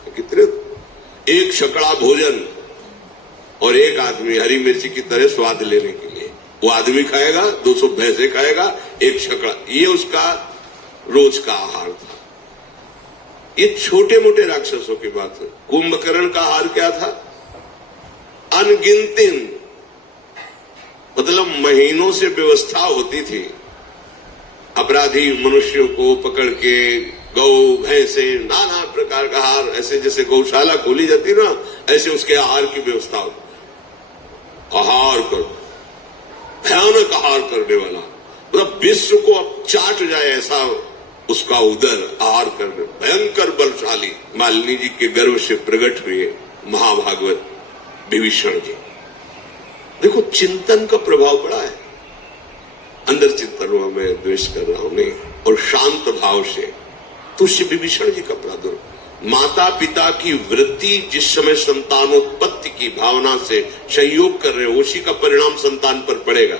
कितने, 1 छकड़ा भोजन और 1 आदमी हरी मिर्ची की तरह स्वाद लेने के लिए। वो आदमी खाएगा, 200 भैंसे खाएगा, 1 छकड़ा, ये उसका रोज का आहार था। ये छोटे मोटे राक्षसों की बात है। कुंभकर्ण का आहार क्या था? अनगिनतिन, मतलब महीनों से व्यवस्था होती थी। अपराधी मनुष्यों को पकड़ के गौ भैंसे नाना प्रकार का आहार, ऐसे जैसे गौशाला खोली जाती ना, ऐसे उसके आहार की व्यवस्था होती। आहार कर, भयानक आहार करने वाला, मतलब विश्व को अब चाट जाए ऐसा उसका उदर आहार करने, भयंकर बलशाली। मालिनी जी के गर्भ से प्रकट हुए महाभागवत विभीषण जी। देखो चिंतन का प्रभाव बड़ा है। अंदर चिंतन हुआ, मैं द्वेष कर रहा हूं नहीं, और शांत भाव से तो उससे विभीषण जी का प्रादुर्भाव। माता पिता की वृत्ति जिस समय संतानोत्पत्ति की भावना से संयोग कर रहे हो, उसी का परिणाम संतान पर पड़ेगा।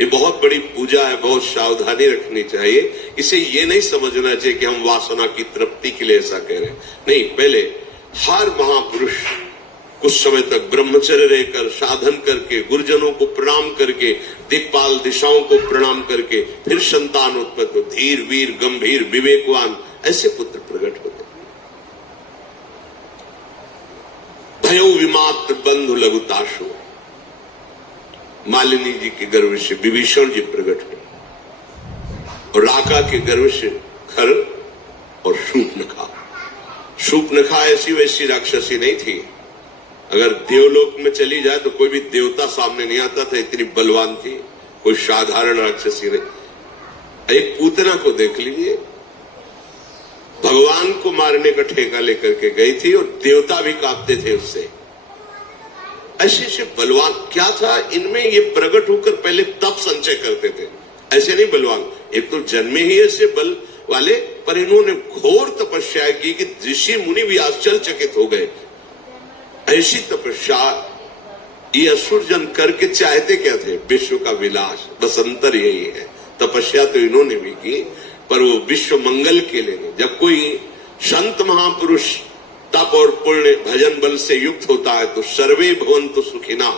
ये बहुत बड़ी पूजा है, बहुत सावधानी रखनी चाहिए। इसे ये नहीं समझना चाहिए कि हम वासना की तृप्ति के लिए ऐसा कह रहे हैं। नहीं, पहले हर महापुरुष कुछ समय तक ब्रह्मचर्य रहकर साधन करके, गुरुजनों को प्रणाम करके, दिक्पाल दिशाओं को प्रणाम करके फिर संतान उत्पत्ति, धीर वीर गंभीर विवेकवान ऐसे पुत्र प्रकट होते। भयो विमात्र बंधु लघुताशु, मालिनी जी के गर्भ से विभीषण जी प्रकट हुए और राका के गर्भ से खर और शूर्पणखा। शूर्पणखा ऐसी वैसी राक्षसी नहीं थी। अगर देवलोक में चली जाए तो कोई भी देवता सामने नहीं आता था, इतनी बलवान थी। कोई साधारण राक्षसी नहीं। एक पूतना को देख लीजिए, भगवान को मारने का ठेका लेकर के गई थी और देवता भी कांपते थे उससे। ऐसे बलवान क्या था इनमें, ये प्रकट होकर पहले तप संचय करते थे। ऐसे नहीं बलवान, एक तो जन्मे ही ऐसे बल वाले, पर इन्होंने घोर तपस्या की कि ऋषि मुनि भी आश्चर्यचकित हो गए। ऐसी तपस्या ये असुर जन करके चाहते क्या थे? विश्व का विलास। बस अंतर यही है, तपस्या तो इन्होंने भी की पर वो विश्व मंगल के लिए नहीं। जब कोई संत महापुरुष तप और पुण्य भजन बल से युक्त होता है तो सर्वे भवन्तु सुखिना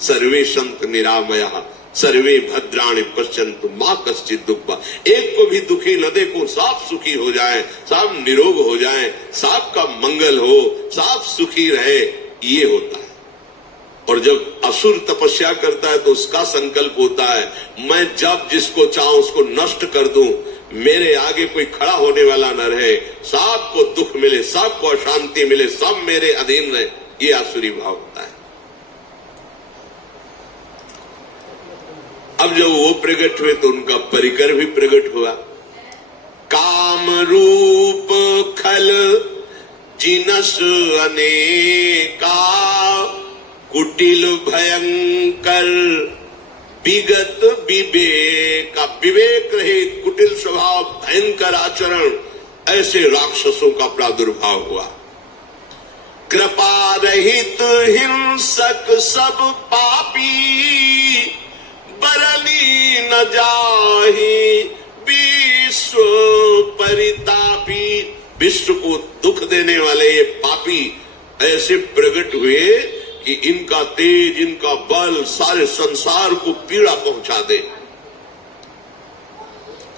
सर्वे संत निरामया सर्वे भद्राणि पश्यन्तु मां कश्चित् दुःखा। एक को भी दुखी न देखो, सब सुखी हो जाए, सब निरोग हो जाए, सबका मंगल हो, सब सुखी रहे, ये होता है। और जब असुर तपस्या करता है तो उसका संकल्प होता है मैं जब जिसको चाहूं उसको नष्ट कर दूं, मेरे आगे कोई खड़ा होने वाला न रहे, सबको दुख मिले, सबको अशांति मिले, सब मेरे अधीन रहे। ये आसुरी भाव होता है। अब जब वो प्रकट हुए तो उनका परिकर भी प्रकट हुआ। काम रूप खल जिनस अनेका कुटिल भयंकर विगत विवेक। विवेक रहित कुटिल स्वभाव भयंकर आचरण, ऐसे राक्षसों का प्रादुर्भाव हुआ। कृपा रहित हिंसक सब पापी बरनी न जाहि विश्व परितापी। विश्व को दुख देने वाले ये पापी ऐसे प्रकट हुए कि इनका तेज, इनका बल सारे संसार को पीड़ा पहुंचा दे।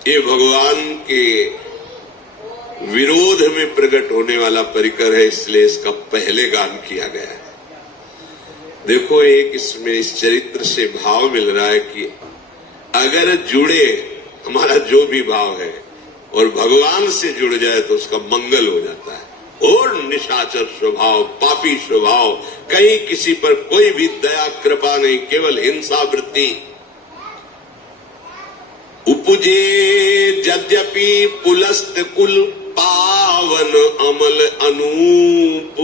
ये भगवान के विरोध में प्रकट होने वाला परिकर है, इसलिए इसका पहले गान किया गया है। देखो, एक इसमें इस चरित्र से भाव मिल रहा है कि अगर जुड़े हमारा जो भी भाव है और भगवान से जुड़ जाए तो उसका मंगल हो जाता है। और निशाचर स्वभाव, पापी स्वभाव, कहीं किसी पर कोई भी दया कृपा नहीं, केवल हिंसा वृत्ति। उपजे यद्यपि पुलस्त कुल पावन अमल अनूप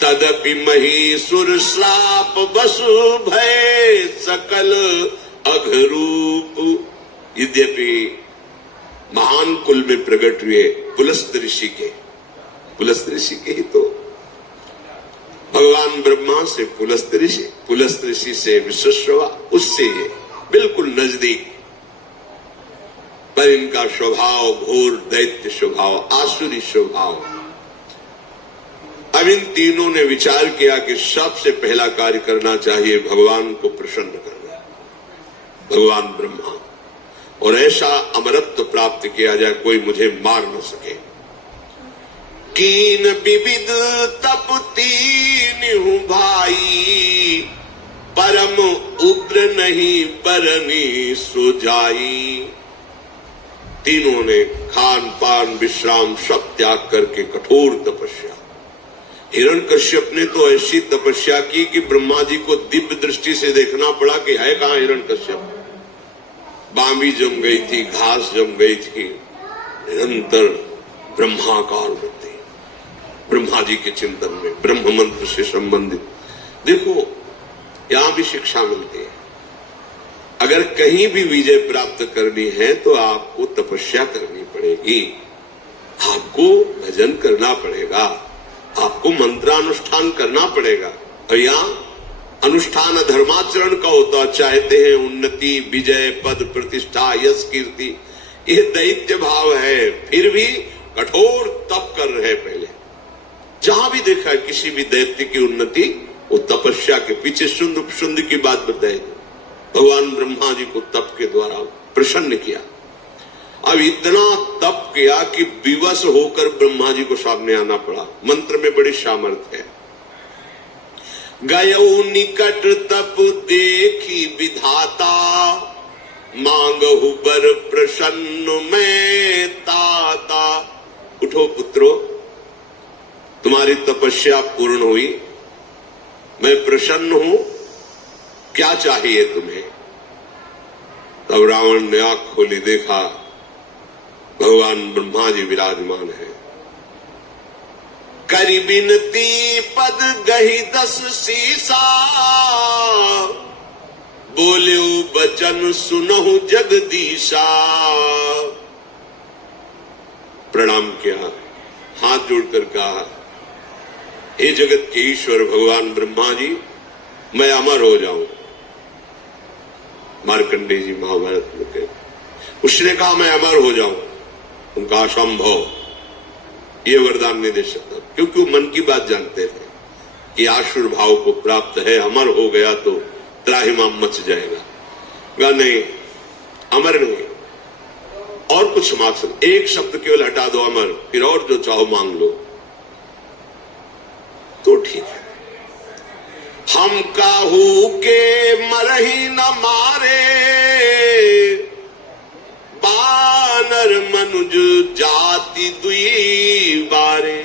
तदपि महीसुर श्राप वसु भय सकल अघरूप। यद्यपि महान कुल में प्रकट हुए पुलस्त ऋषि के, पुलस्त ऋषि के ही तो भगवान ब्रह्मा से पुलस्त ऋषि, पुलस्त ऋषि से विश्वश्रवा, उससे ये बिल्कुल नजदीक। पर इनका स्वभाव घोर दैत्य स्वभाव, आसुरी स्वभाव। अब इन तीनों ने विचार किया कि सबसे पहला कार्य करना चाहिए भगवान को प्रसन्न करना, भगवान ब्रह्मा, और ऐसा अमरत्व प्राप्त किया जाए कोई मुझे मार न सके। कीन विविध तप तीन भाई परम उग्र नहीं बरनी सो जाई। तीनों ने खान पान विश्राम सब त्याग करके कठोर तपस्या। हिरण्यकश्यप ने तो ऐसी तपस्या की कि ब्रह्मा जी को दिव्य दृष्टि से देखना पड़ा कि है कहां हिरण्यकश्यप। बामी जम गई थी, घास जम गई थी, निरंतर ब्रह्माकार होते ब्रह्मा जी के चिंतन में, ब्रह्म मंत्र से संबंधित। देखो, यहां भी शिक्षा मिलती है। अगर कहीं भी विजय प्राप्त करनी है तो आपको तपस्या करनी पड़ेगी, आपको भजन करना पड़ेगा, आपको मंत्रानुष्ठान करना पड़ेगा। और यहाँ अनुष्ठान धर्माचरण का होता, चाहते हैं उन्नति, विजय, पद, प्रतिष्ठा, यश, कीर्ति, ये दैत्य भाव है, फिर भी कठोर तप कर रहे। पहले जहां भी देखा है किसी भी दैत्य की उन्नति, वो तपस्या के पीछे शुंद की बात बताई। भगवान ब्रह्मा जी को तप के द्वारा प्रसन्न किया। अब इतना तप किया कि विवश होकर ब्रह्मा जी को सामने आना पड़ा। मंत्र में बड़ी सामर्थ्य है। गयो निकट तप देखी विधाता, मांगहु बर प्रसन्न मैं ताता। उठो पुत्रो, तुम्हारी तपस्या पूर्ण हुई, मैं प्रसन्न हूं, क्या चाहिए तुम्हें? तब रावण ने आंख खोली, देखा भगवान ब्रह्मा जी विराजमान है। करी बिनती पद गही 10 सीसा, बोल्यो बचन सुनहु जगदीशा। प्रणाम किया, हाथ जोड़कर कहा, हे जगत के ईश्वर भगवान ब्रह्मा जी, मैं अमर हो जाऊं। मार्कंडेय जी महाभारत में कहे, उसने कहा मैं अमर हो जाऊं। उनका असंभव, ये वरदान नहीं दे सकता, क्योंकि वो मन की बात जानते थे कि आसुर भाव को प्राप्त है, अमर हो गया तो त्राहिमाम मच जाएगा। कहा नहीं, अमर नहीं, और कुछ मांग सकते, एक शब्द केवल हटा दो अमर, फिर और जो चाहो मांग लो तो ठीक है। हम काहू के मरही न मारे, बानर मनुज जाति दुई बारे।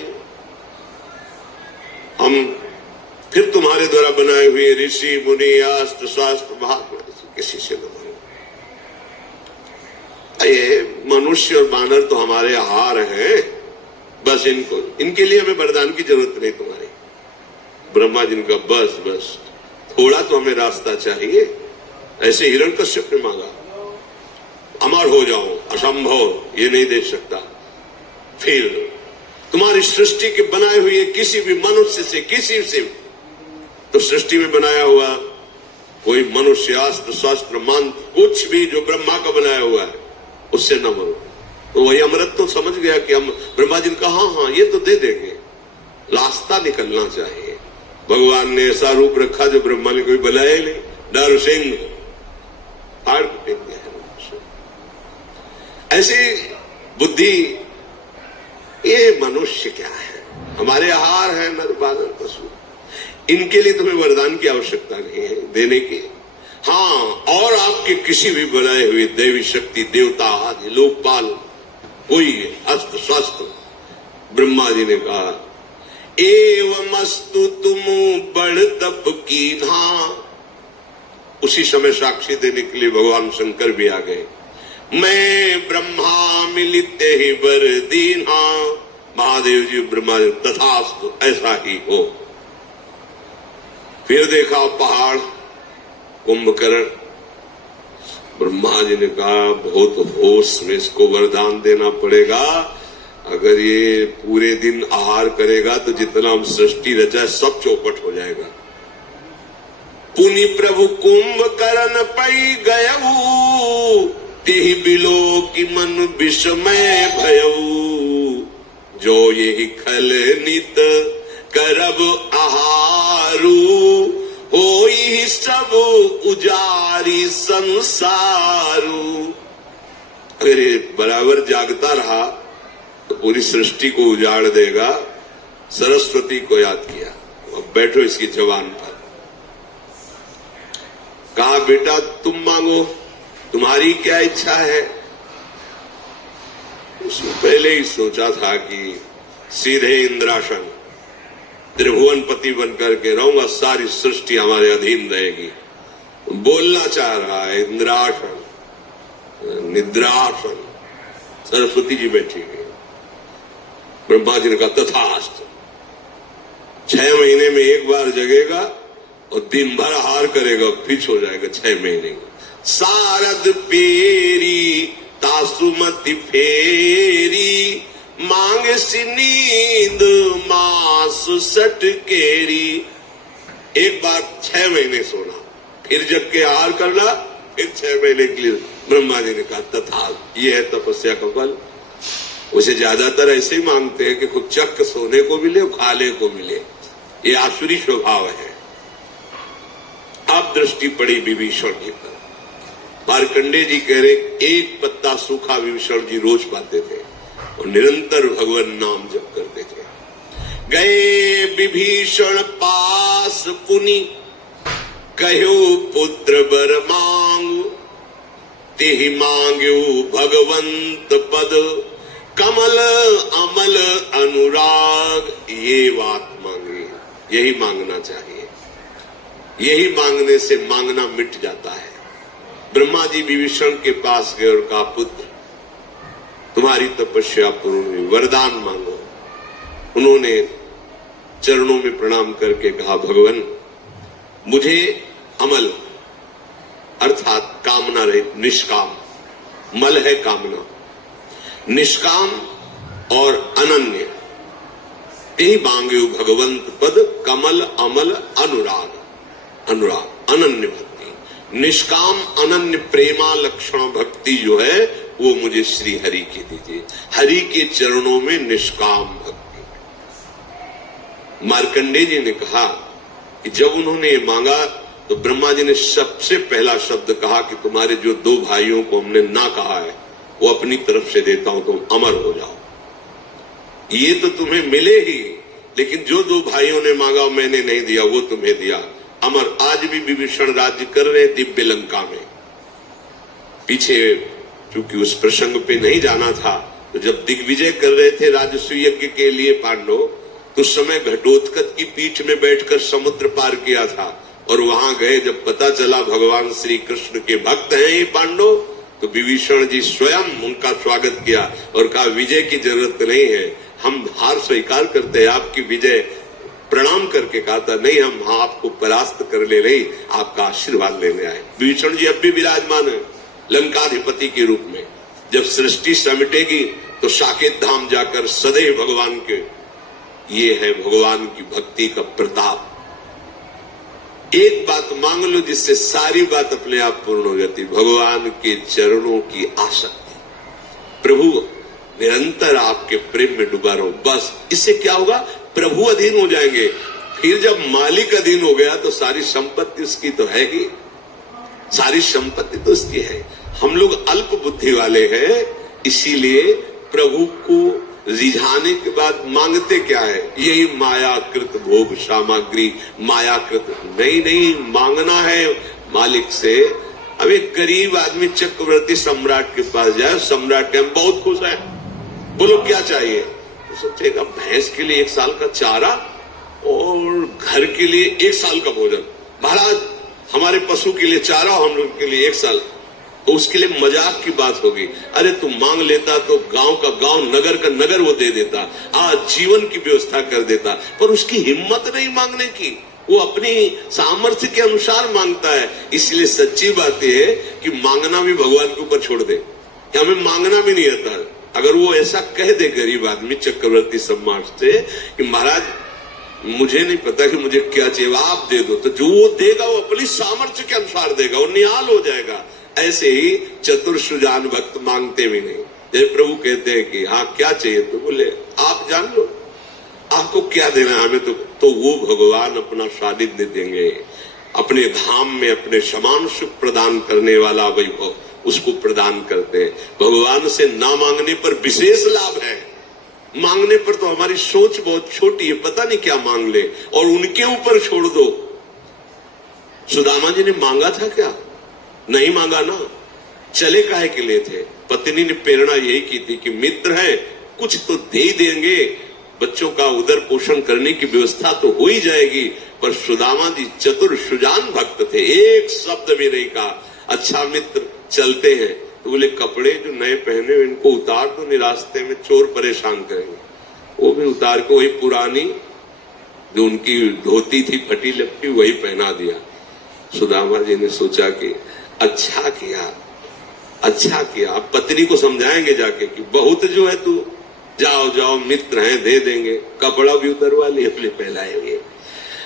हम फिर तुम्हारे द्वारा बनाए हुए ऋषि मुनि अस्त्र शास्त्र महात्मा किसी से न मारे। ये मनुष्य और बानर तो हमारे आहार हैं, बस इनके लिए हमें वरदान की जरूरत नहीं तुम्हारी। ब्रह्मा जी का बस थोड़ा तो हमें रास्ता चाहिए। ऐसे हिरण्यकश्यप ने मांगा, अमर हो जाओ, असंभव, ये नहीं दे सकता। फिर तुम्हारी सृष्टि के बनाए हुए किसी भी मनुष्य से, किसी से, तो सृष्टि में बनाया हुआ कोई मनुष्य, अस्त्र शस्त्र मंत्र, कुछ भी जो ब्रह्मा का बनाया हुआ है, उससे न मरो। तो वही अमृत तो समझ गया कि हम, ब्रह्मा जी ने कहा हाँ ये तो दे देंगे, रास्ता निकलना चाहिए। भगवान ने ऐसा रूप रखा जो ब्रह्मा ने कोई बनाया ही नहीं, डर सिंह हार फेंक दिया। ऐसी बुद्धि, ये मनुष्य क्या है, हमारे आहार है नर बानर पशु, इनके लिए तुम्हें वरदान की आवश्यकता नहीं है देने की। हाँ, और आपके किसी भी बनाए हुए देवी शक्ति, देवता आदि लोकपाल, कोई अस्त्र शस्त्र, ब्रह्मा जी ने कहा एवमस्तु तुम बड़ तप की धा। उसी समय साक्षी देने के लिए भगवान शंकर भी आ गए। मैं ब्रह्मा मिलित ही बर दीना। महादेव जी ब्रह्मा जी, तथास्तु, ऐसा ही हो। फिर देखा पहाड़ कुंभकर्ण, ब्रह्मा जी ने कहा बहुत होश में इसको वरदान देना पड़ेगा। अगर ये पूरे दिन आहार करेगा तो जितना हम सृष्टि रचा है सब चौपट हो जाएगा। पुनि प्रभु कुंभकर्ण पई गयऊ, तेहि बिलो की मन विषमय भयऊ। जो यही खल नित करब आहारू, होई सब उजारी संसारू। अगर ये बराबर जागता रहा तो पूरी सृष्टि को उजाड़ देगा। सरस्वती को याद किया, अब बैठो इसकी जबान पर। कहा बेटा तुम मांगो, तुम्हारी क्या इच्छा है? उसने पहले ही सोचा था कि सीधे इंद्रासन, त्रिभुवनपति बनकर के रहूंगा, सारी सृष्टि हमारे अधीन रहेगी। बोलना चाह रहा है इंद्रासन, निद्रासन। सरस्वती जी बैठी गई। ब्रह्मा जी ने कहा तथास्तु। 6 महीने में एक बार जगेगा और दिन भर आहार करेगा, फिर हो जाएगा 6 महीने। सारद पेरी तासुमति फेरी, मांग सी नींद मास सटकेरी। एक बार 6 महीने सोना, फिर जग के आहार करना, फिर 6 महीने के लिए। ब्रह्मा जी ने कहा तथा, ये है तपस्या का फल। उसे ज्यादातर ऐसे ही मांगते हैं कि खूब चक्क सोने को मिले, खाने को मिले। ये आसुरी स्वभाव है। अब दृष्टि पड़ी विभीषण जी पर। मार्कंडेय जी कह रहे, एक पत्ता सूखा विभीषण जी रोज पाते थे और निरंतर भगवान नाम जप करते थे। गए विभीषण पास पुनि, कहो पुत्र बर मांगु, तेहि मांग्यो भगवंत पद, कमल अमल अनुराग। ये बात मांगी, यही मांगना चाहिए। यही मांगने से मांगना मिट जाता है। ब्रह्मा जी विभीषण के पास गए और कहा, पुत्र तुम्हारी तपस्या पूर्ण हुई, वरदान मांगो। उन्होंने चरणों में प्रणाम करके कहा, भगवान मुझे अमल अर्थात कामना रहित, निष्काम, मल है कामना, निष्काम और अनन्य, यही मांगे भगवंत पद, कमल अमल अनुराग। अनुराग अनन्य भक्ति, निष्काम अनन्य प्रेमा लक्षण भक्ति जो है वो मुझे श्री हरि की दीजिए। हरि के चरणों में निष्काम भक्ति। मार्कंडेय जी ने कहा कि जब उन्होंने ये मांगा तो ब्रह्मा जी ने सबसे पहला शब्द कहा कि तुम्हारे जो 2 भाइयों को हमने ना कहा है वो अपनी तरफ से देता हूं, तुम अमर हो जाओ। ये तो तुम्हें मिले ही, लेकिन जो 2 भाइयों ने मांगा मैंने नहीं दिया, वो तुम्हें दिया। अमर आज भी विभीषण राज्य कर रहे दिव्य लंका में। पीछे चूंकि उस प्रसंग पे नहीं जाना था, तो जब दिग्विजय कर रहे थे राजस्व यज्ञ के लिए पांडव, तो उस समय घटोत्कच की पीठ में बैठकर समुद्र पार किया था। और वहां गए, जब पता चला भगवान श्री कृष्ण के भक्त हैं ये पांडव, तो विभीषण जी स्वयं उनका स्वागत किया और कहा, विजय की जरूरत नहीं है, हम हार स्वीकार करते हैं, आपकी विजय। प्रणाम करके कहा था, नहीं हम आपको परास्त कर ले नहीं, आपका आशीर्वाद लेने आए। विभीषण जी अब भी विराजमान है लंकाधिपति के रूप में। जब सृष्टि समिटेगी तो साकेत धाम जाकर सदैव भगवान के, ये है भगवान की भक्ति का प्रताप। एक बात मांग लो जिससे सारी बात अपने आप पूर्ण हो जाती, भगवान के चरणों की आसक्ति। प्रभु निरंतर आपके प्रेम में डूबा रहो, बस। इससे क्या होगा, प्रभु अधीन हो जाएंगे। फिर जब मालिक अधीन हो गया तो सारी संपत्ति उसकी तो है ही, सारी संपत्ति तो उसकी है। हम लोग अल्प बुद्धि वाले हैं, इसीलिए प्रभु को रिझाने के बाद मांगते क्या है, यही मायाकृत भोग सामग्री, मायाकृत। नहीं, मांगना है मालिक से। अब एक गरीब आदमी चक्रवर्ती सम्राट के पास जाए, सम्राट के हम बहुत खुश है, बोलो क्या चाहिए, तो सोचेगा भैंस के लिए 1 साल का चारा और घर के लिए 1 साल का भोजन। महाराज हमारे पशु के लिए चारा, हम लोग के लिए 1 साल। तो उसके लिए मजाक की बात होगी, अरे तुम मांग लेता तो गांव का गांव, नगर का नगर वो दे देता, आज जीवन की व्यवस्था कर देता। पर उसकी हिम्मत नहीं मांगने की, वो अपनी सामर्थ्य के अनुसार मांगता है। इसलिए सच्ची बात यह है कि मांगना भी भगवान के ऊपर छोड़ दे, कि हमें मांगना भी नहीं आता। अगर वो ऐसा कह दे गरीब आदमी चक्रवर्ती सम्राट से कि महाराज मुझे नहीं पता कि मुझे क्या चाहिए, आप दे दो, तो जो वो देगा वो अपनी सामर्थ्य के अनुसार देगा, वो निहाल हो जाएगा। ऐसे ही चतुर सुजान भक्त मांगते भी नहीं। जैसे प्रभु कहते हैं कि हाँ क्या चाहिए, तो बोले आप जान लो, आपको क्या देना है हमें, तो वो भगवान अपना सानिध्य देंगे, अपने धाम में अपने समान सुख प्रदान करने वाला वैभव उसको प्रदान करते हैं। भगवान से ना मांगने पर विशेष लाभ है, मांगने पर तो हमारी सोच बहुत छोटी है, पता नहीं क्या मांग ले, और उनके ऊपर छोड़ दो। सुदामा जी ने मांगा था क्या, नहीं मांगा ना, चले काहे के लिए थे। पत्नी ने प्रेरणा यही की थी कि मित्र है कुछ तो दे ही देंगे, बच्चों का उदर पोषण करने की व्यवस्था तो हो ही जाएगी। पर सुदामा जी चतुर सुजान भक्त थे, एक शब्द भी नहीं कहा। अच्छा मित्र चलते हैं, तो बोले कपड़े जो नए पहने इनको उतार दो, नहीं रास्ते में चोर परेशान करेंगे। वो भी उतार के वही पुरानी जो उनकी धोती थी फटी लपटी वही पहना दिया। सुदामा जी ने सोचा कि अच्छा किया, अच्छा किया। अब पत्नी को समझाएंगे जाके कि बहुत जो है तू, जाओ जाओ मित्र हैं दे देंगे, कपड़ा भी उतरवा लिए अपने पहलाए हुए।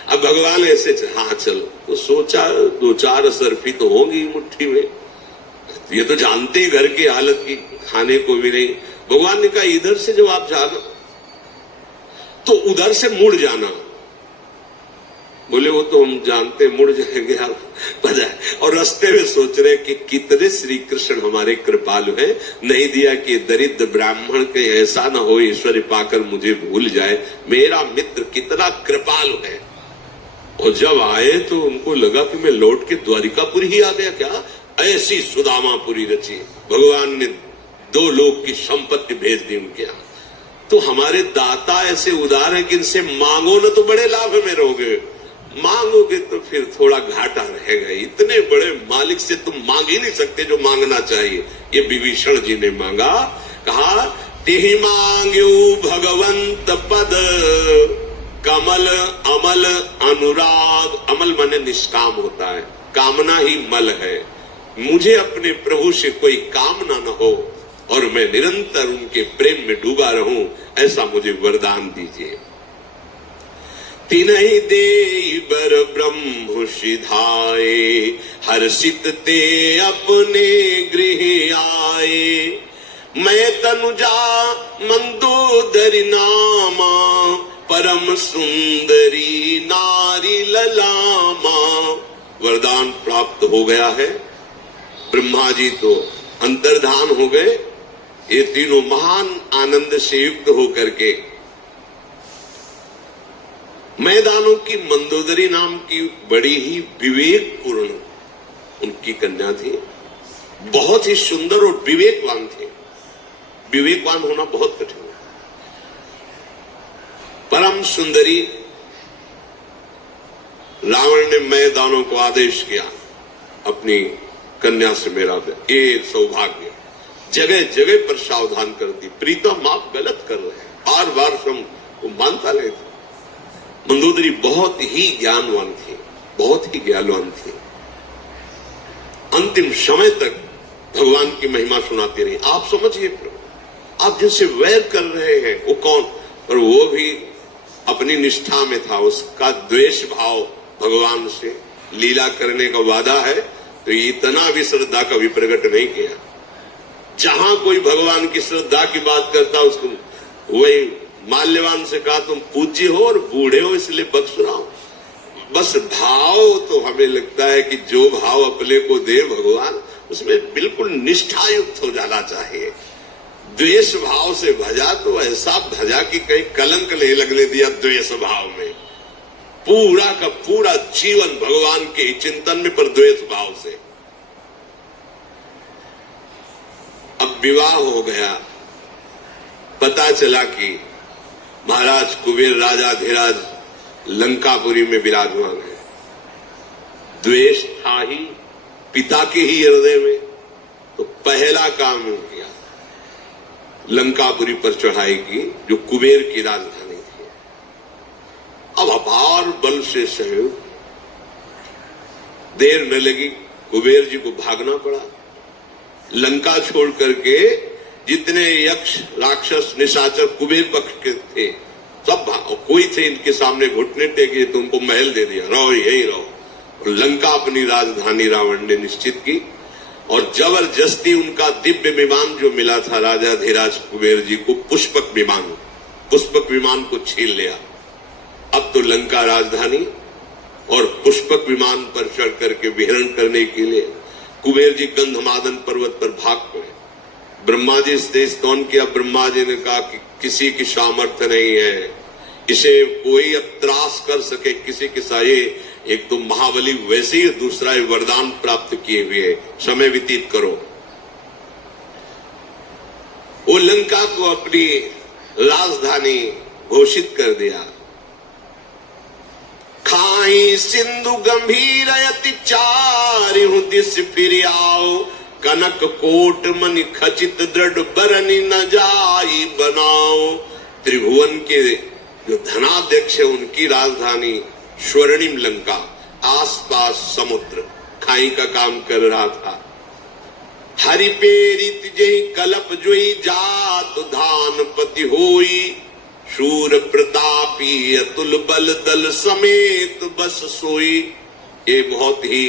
अब भगवान ऐसे हाँ चलो, तो सोचा 2-4 सरफी तो होंगी मुट्ठी में, ये तो जानते ही घर की हालत की, खाने को भी नहीं। भगवान ने कहा इधर से जब आप जाना तो उधर से मुड़ जाना। बोले वो तो हम जानते मुड़ जाएंगे आप, पता है। और रास्ते में सोच रहे कि कितने श्री कृष्ण हमारे कृपालु हैं, नहीं दिया कि दरिद्र ब्राह्मण के ऐसा न हो ईश्वर पाकर मुझे भूल जाए, मेरा मित्र कितना कृपालु है। और जब आए तो उनको लगा कि मैं लौट के द्वारिकापुरी ही आ गया क्या, ऐसी सुदामापुरी रची। भगवान ने 2 लोक की संपत्ति भेज दी उनके यहाँ। तो हमारे दाता ऐसे उदार है कि इनसे मांगो न तो बड़े लाभ में रहोगे, मांगोगे तो फिर थोड़ा घाटा रहेगा। इतने बड़े मालिक से तुम मांग ही नहीं सकते जो मांगना चाहिए। ये विभीषण जी ने मांगा, कहा तिहि मांग्यू भगवंत पद कमल अमल अनुराग। अमल माने निष्काम होता है, कामना ही मल है। मुझे अपने प्रभु से कोई कामना न हो और मैं निरंतर उनके प्रेम में डूबा रहूं, ऐसा मुझे वरदान दीजिए। तिन्हि देई बर ब्रह्म सिधाए, हर्षित ते अपने गृह आए। मैं तनुजा मंदोदरी नामा, परम सुंदरी नारी ललामा। वरदान प्राप्त हो गया है। ब्रह्मा जी तो अंतर्धान हो गए। ये तीनों महान आनंद से युक्त होकर के मैदानों की मंदोदरी नाम की बड़ी ही विवेकपूर्ण उनकी कन्या थी, बहुत ही सुंदर और विवेकवान थी। विवेकवान होना बहुत कठिन है। परम सुंदरी। रावण ने मैदानों को आदेश किया अपनी कन्या से मेरा ये सौभाग्य। जगह जगह पर सावधान करती, प्रीतम आप गलत कर रहे हैं, बार बार हम वो मानता नहीं था। मंदोदरी बहुत ही ज्ञानवान थी, बहुत ही ज्ञानवान थी। अंतिम समय तक भगवान की महिमा सुनाती रही। आप समझिए प्रभु, आप जिनसे वैर कर रहे हैं वो कौन, पर वो भी अपनी निष्ठा में था। उसका द्वेष भाव भगवान से, लीला करने का वादा है तो इतना भी श्रद्धा कभी प्रकट नहीं किया। जहां कोई भगवान की श्रद्धा की बात करता उसको वही माल्यवान से कहा तुम पूज्य हो और बूढ़े हो इसलिए बख्श रहा हूं। बस भाव तो हमें लगता है कि जो भाव अपने को दे भगवान, उसमें बिल्कुल निष्ठा युक्त हो जाना चाहिए। द्वेष भाव से भजा तो ऐसा भजा कि कहीं कलंक नहीं लगने दिया द्वेष भाव में। पूरा का पूरा जीवन भगवान के ही चिंतन में, पर द्वेष भाव से। अब विवाह हो गया, पता चला कि महाराज कुबेर राजाधिराज लंकापुरी में विराजमान है। द्वेष था ही पिता के ही हृदय में, तो पहला काम किया लंकापुरी पर चढ़ाई की, जो कुबेर की राजधानी थी। अब अपार बल से सहयोग, देर न लगी, कुबेर जी को भागना पड़ा। लंका छोड़ करके जितने यक्ष राक्षस निशाचर कुबेर पक्ष के थे सब कोई थे इनके सामने घुटने टेके, तो उनको महल दे दिया, रहो यही रहो। और लंका अपनी राजधानी रावण ने निश्चित की, और जबरदस्ती उनका दिव्य विमान जो मिला था राजाधिराज कुबेर जी को, पुष्पक विमान को छीन लिया। अब तो लंका राजधानी और पुष्पक विमान पर चढ़ करके विहरण करने के लिए कुबेर जी गंधमादन पर्वत पर भाग पड़े। ब्रह्मा जी से स्तवन किया। ब्रह्मा जी ने कहा कि किसी की सामर्थ्य नहीं है, इसे कोई अब त्रास कर सके किसी के साये। एक तो महाबली वैसे ही, दूसरा वरदान प्राप्त किए हुए, समय व्यतीत करो। वो लंका को अपनी राजधानी घोषित कर दिया। खाई सिंधु गंभीर अति चारिहु दिस फिर आओ, कनक कोट मनि खचित दृढ़ बरनी न जाई बनाओ। त्रिभुवन के जो धनाध्यक्ष है उनकी राजधानी स्वर्णिम लंका, आसपास समुद्र, खाई का काम कर रहा था। हरि पेरित जही कलप जोई जात धान पति होई, शूर प्रतापी अतुल बल दल समेत बस सोई। ये बहुत ही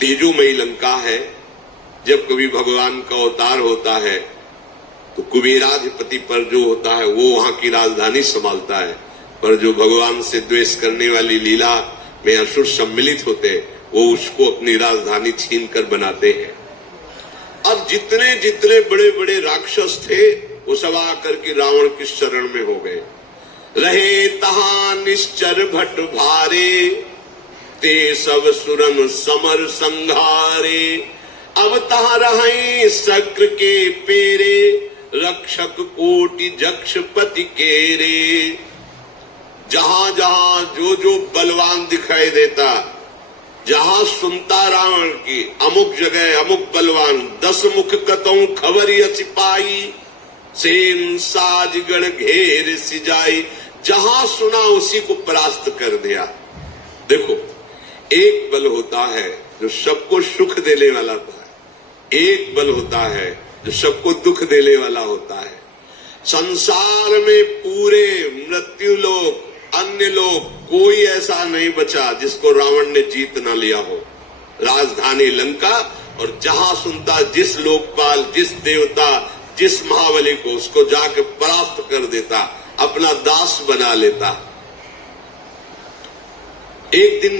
तेजोमयी लंका है। जब कभी भगवान का अवतार होता है तो कुबेराधिपति पर जो होता है वो वहां की राजधानी संभालता है, पर जो भगवान से द्वेष करने वाली लीला में असुर सम्मिलित होते वो उसको अपनी राजधानी छीन कर बनाते हैं। अब जितने जितने बड़े बड़े राक्षस थे वो सब आकर के रावण के शरण में हो गए। रहे तहां निश्चर भट भारे, ते सब सुरन समर संघारे। अब तहां रहे शक्र के पेरे, रक्षक कोटि जक्ष पति केरे। जहां जहां जो जो बलवान दिखाई देता, जहां सुनता रावण की अमुक जगह अमुक बलवान, 10 मुख कतों खबरिय सिपाही, सेन साजगढ़ घेर सिजाई। जहां सुना उसी को परास्त कर दिया। देखो, एक बल होता है जो सबको सुख देने वाला होता है, एक बल होता है जो सबको दुख देने वाला होता है। संसार में पूरे मृत्यु लोक, अन्य लोग, कोई ऐसा नहीं बचा जिसको रावण ने जीत न लिया हो। राजधानी लंका, और जहां सुनता जिस लोकपाल, जिस देवता, जिस महाबली को, उसको जाके परास्त कर देता, अपना दास बना लेता। एक दिन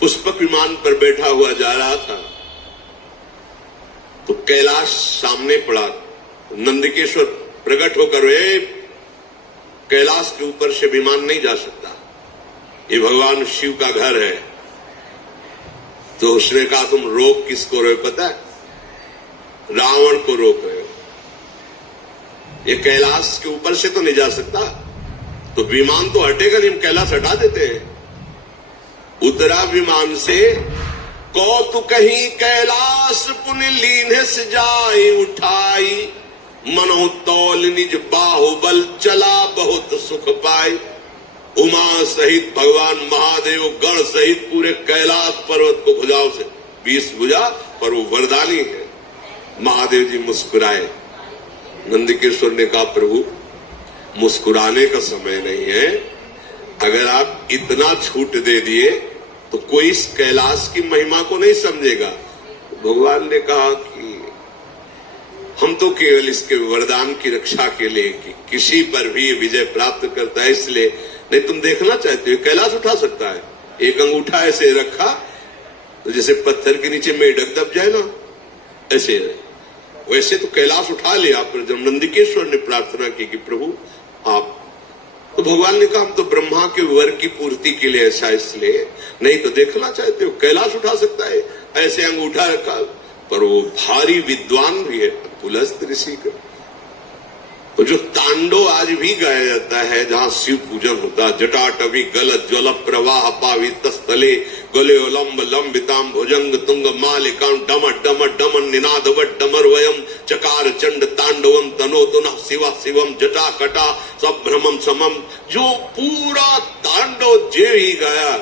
पुष्पक विमान पर बैठा हुआ जा रहा था तो कैलाश सामने पड़ा। नंदिकेश्वर प्रकट होकर, कैलाश के ऊपर से विमान नहीं जा सकता, ये भगवान शिव का घर है। तो उसने कहा, तुम रोक किसको रहे हो पता है? रावण को रोक रहे हो। ये कैलाश के ऊपर से तो नहीं जा सकता, तो विमान तो हटेगा नहीं, हम कैलाश हटा देते हैं। उतरा विमान से, कौतुक कहीं कैलाश पुण्य लीन से जाए उठाई, मनो तौल निज बाहुबल चला बहुत सुख पाए। उमा सहित भगवान महादेव गण सहित पूरे कैलाश पर्वत को भुजाओं से 20 भुजा, पर वो वरदानी है। महादेव जी मुस्कुराए। नंदिकेश्वर ने कहा, प्रभु मुस्कुराने का समय नहीं है, अगर आप इतना छूट दे दिए तो कोई इस कैलाश की महिमा को नहीं समझेगा। भगवान ने कहा कि हम तो केवल इसके वरदान की रक्षा के लिए कि किसी पर भी विजय प्राप्त करता है, इसलिए। नहीं, तुम देखना चाहते हो कैलाश उठा सकता है। एक अंगूठा ऐसे रखा तो जैसे पत्थर के नीचे मेढक दब जाए ना, ऐसे वैसे तो कैलाश उठा लिया। पर जब नंदिकेश्वर ने प्रार्थना की कि प्रभु आप, तो भगवान ने कहा, हम तो ब्रह्मा के वर की पूर्ति के लिए ऐसा, इसलिए। नहीं तो देखना चाहते हो कैलाश उठा सकता है, ऐसे अंगूठा रखा। पर वो भारी विद्वान भी है, पुलस्त ऋषि का। तो जो तांडो आज भी गाया जाता है, जहां शिव पूजन होता है, जटाटवी गल ज्वल प्रवाह पावित स्थले, गले लंब लंबिताम भुजंग तुंग मालिकाम, डम डम डमन निनादवट डमर वयम, चकार चंड तांडवम तनो तुनः शिवा शिवम, जटा कटा सब भ्रमम समम। जो पूरा तांडो जे ही गाया,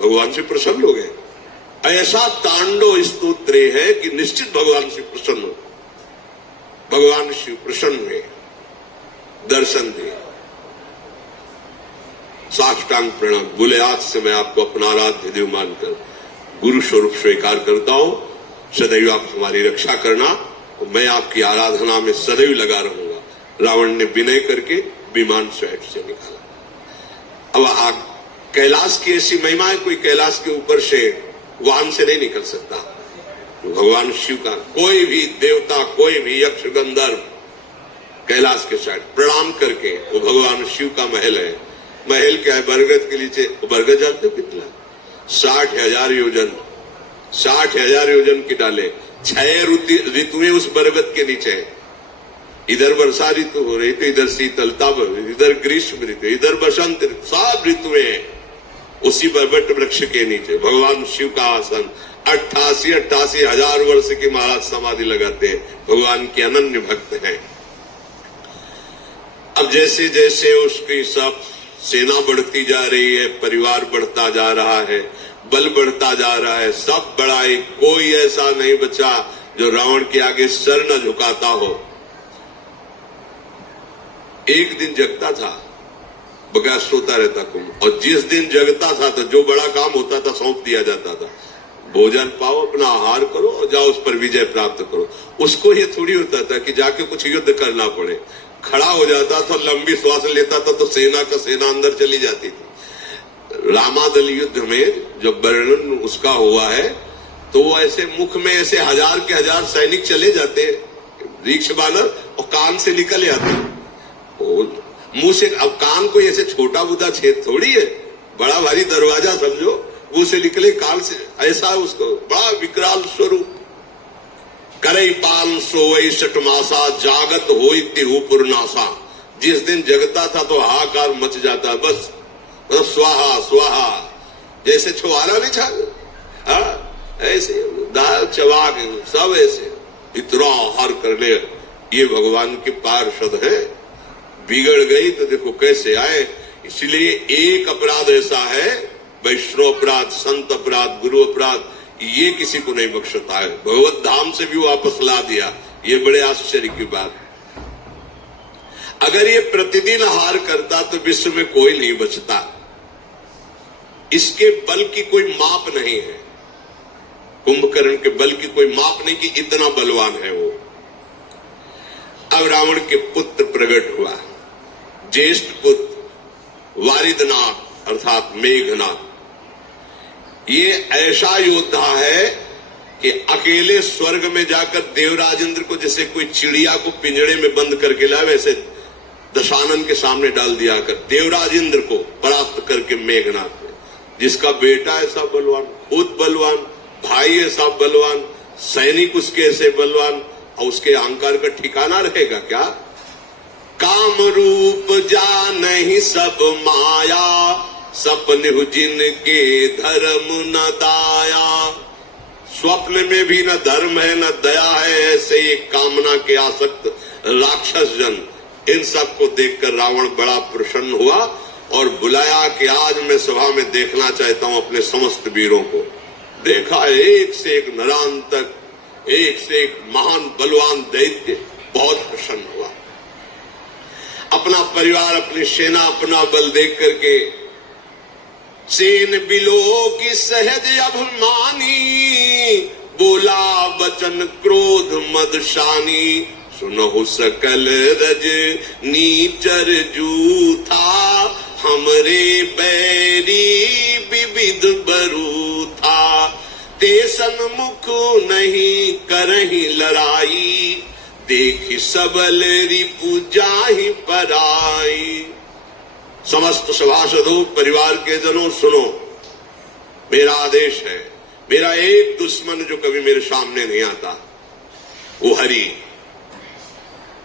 भगवान से प्रसन्न हो गए। ऐसा तांडव स्तोत्र है कि निश्चित भगवान से प्रसन्न हो। भगवान शिव प्रसन्न हुए, दर्शन दिए, साष्टांग प्रणाम बोले, आज से मैं आपको अपना आराध्य देव मानकर गुरु स्वरूप स्वीकार करता हूं। सदैव आप हमारी रक्षा करना और मैं आपकी आराधना में सदैव लगा रहूंगा। रावण ने विनय करके विमान स्वैट से निकाला। अब कैलाश की ऐसी महिमा है, कोई कैलाश के ऊपर से वाहन से नहीं निकल सकता। भगवान शिव का कोई भी देवता, कोई भी यक्ष गंधर्व कैलाश के साइड प्रणाम करके, वो भगवान शिव का महल है। महल क्या है? बरगद के नीचे। बरगद जानते हो कितना? 60,000 योजन, 60,000 योजन की डाले। 6 ऋतुएं उस बरगद के नीचे है। इधर वर्षा ऋतु हो रही तो इधर शीतलता, इधर ग्रीष्म ऋतु, इधर बसंत ऋतु, सब ऋतुएं उसी बरगद वृक्ष के नीचे। भगवान शिव का आसन 88 हजार वर्ष की महाराज समाधि लगाते हैं। भगवान के अनन्य भक्त हैं। अब जैसे जैसे उसकी सब सेना बढ़ती जा रही है, परिवार बढ़ता जा रहा है, बल बढ़ता जा रहा है, सब बड़ाई, कोई ऐसा नहीं बचा जो रावण के आगे सर न झुकाता हो। एक दिन जगता था, बगैर सोता रहता कुंभ, और जिस दिन जगता था तो जो बड़ा काम होता था सौंप दिया जाता था, भोजन पाओ, अपना आहार करो और जाओ उस पर विजय प्राप्त करो। उसको ये थोड़ी होता था कि जाके कुछ युद्ध करना पड़े। खड़ा हो जाता था, लंबी श्वास लेता था तो सेना का सेना अंदर चली जाती थी। रामादल युद्ध में जब वर्णन उसका हुआ है तो वो ऐसे मुख में ऐसे हजार के हजार सैनिक चले जाते, रीक्ष बानर, और कान से निकल आते मुंह से। अब कान कोई ऐसे छोटा बुदा छेद थोड़ी है, बड़ा भारी दरवाजा समझो, मुंह से निकले कान से, ऐसा उसको बड़ा विकराल स्वरूप। करई पाल सोई सटमासा, जागत होई तिहु पुरनासा। जिस दिन जगता था तो हाहाकार मच जाता, बस स्वाहा स्वाहा, जैसे छुआरा नहीं छा, ऐसे दाल चबाक सब ऐसे इतना हार कर ले। ये भगवान के पार्षद है, बिगड़ गई तो देखो कैसे आए। इसलिए एक अपराध ऐसा है, वैष्णव अपराध, संत अपराध, गुरु अपराध, ये किसी को नहीं बख्शता है। भगवत धाम से भी वापस ला दिया, ये बड़े आश्चर्य की बात। अगर ये प्रतिदिन हार करता तो विश्व में कोई नहीं बचता। इसके बल की कोई माप नहीं है, कुंभकर्ण के बल की कोई माप नहीं कि इतना बलवान है वो। अब रावण के पुत्र प्रकट हुआ, ज्येष्ठ पुत्र वारिदनाथ अर्थात मेघनाथ। ये ऐसा योद्धा है कि अकेले स्वर्ग में जाकर देवराज इंद्र को जैसे कोई चिड़िया को पिंजड़े में बंद करके लाए, वैसे दशानन के सामने डाल दिया कर देवराज इंद्र को परास्त करके मेघनाथ ने। जिसका बेटा ऐसा बलवान, खुद बलवान, भाई ऐसा बलवान, सैनिक उसके ऐसे बलवान, और उसके अहंकार का ठिकाना रहेगा क्या? काम रूप जा नहीं सब माया, सपने जिनके धर्म न दाया। स्वप्न में भी न धर्म है न दया है, ऐसे ही कामना के आसक्त राक्षस जन। इन सब को देखकर रावण बड़ा प्रसन्न हुआ और बुलाया कि आज मैं सभा में देखना चाहता हूं अपने समस्त वीरों को। देखा एक से एक नरांतक, एक से एक महान बलवान दैत्य, बहुत प्रसन्न हुआ। अपना परिवार, अपनी सेना, अपना बल देख करके सेन बिलो की सहज अभिमानी, बोला वचन क्रोध मदशानी। सुनहु सकल रज नीचर जूथा, हमरे बैरी विविध बरूथा। ते सन्मुख नहीं करही लड़ाई, देखी सबल रिपु जाहि पराई। समस्त सभासदों, परिवार के जनों सुनो, मेरा आदेश है। मेरा एक दुश्मन जो कभी मेरे सामने नहीं आता, वो हरि।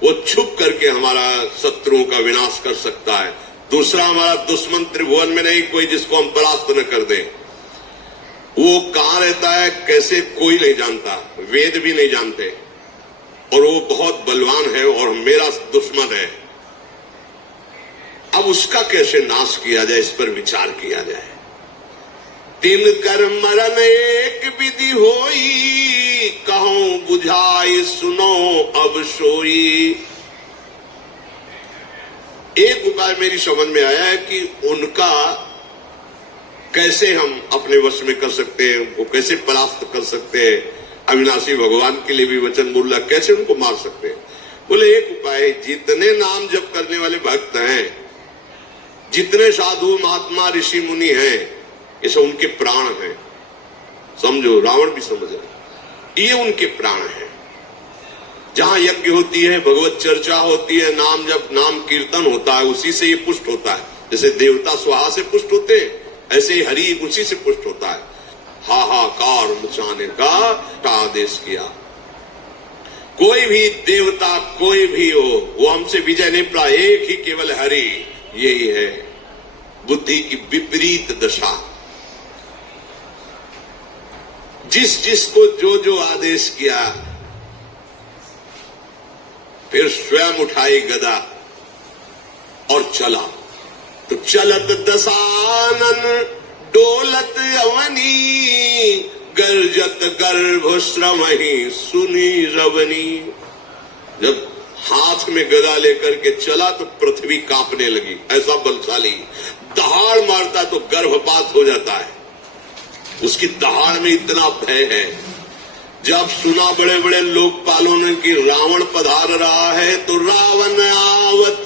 वो छुप करके हमारा शत्रुओं का विनाश कर सकता है। दूसरा हमारा दुश्मन त्रिभुवन में नहीं कोई जिसको हम परास्त न कर दें। वो कहां रहता है, कैसे, कोई नहीं जानता, वेद भी नहीं जानते, और वो बहुत बलवान है और मेरा दुश्मन है। अब उसका कैसे नाश किया जाए, इस पर विचार किया जाए। तिन कर मरण एक विधि होई, कहूं बुझाई सुनो अब सोई। एक उपाय मेरी समझ में आया है कि उनका कैसे हम अपने वश में कर सकते हैं, वो कैसे परास्त कर सकते हैं। अविनाशी भगवान के लिए भी वचन बोला, कैसे उनको मार सकते हैं। बोले एक उपाय, जितने नाम जप करने वाले भक्त हैं, जितने साधु महात्मा ऋषि मुनि हैं, ये सब उनके प्राण हैं। समझो, रावण भी समझ रहे, ये उनके प्राण हैं। जहां यज्ञ होती है, भगवत चर्चा होती है, नाम जप, नाम कीर्तन होता है, उसी से ये पुष्ट होता है। जैसे देवता स्वाहा से पुष्ट होते हैं, ऐसे ही हरि उसी से पुष्ट होता है। हाहाकार मचाने का आदेश किया। कोई भी देवता, कोई भी हो, वो हमसे विजय नहीं पा, एक ही केवल हरि। यही है बुद्धि की विपरीत दशा। जिस जिसको जो जो आदेश किया, फिर स्वयं उठाई गदा और चला। तो चलत दशानन डोलत अवनी, गर्जत गर्भ श्रमहि सुनी रवनी। जब हाथ में गदा लेकर के चला तो पृथ्वी कांपने लगी, ऐसा बलशाली। दहाड़ मारता तो गर्भपात हो जाता है, उसकी दहाड़ में इतना भय है। जब सुना बड़े बड़े लोकपालों ने कि रावण पधार रहा है, तो रावण आवत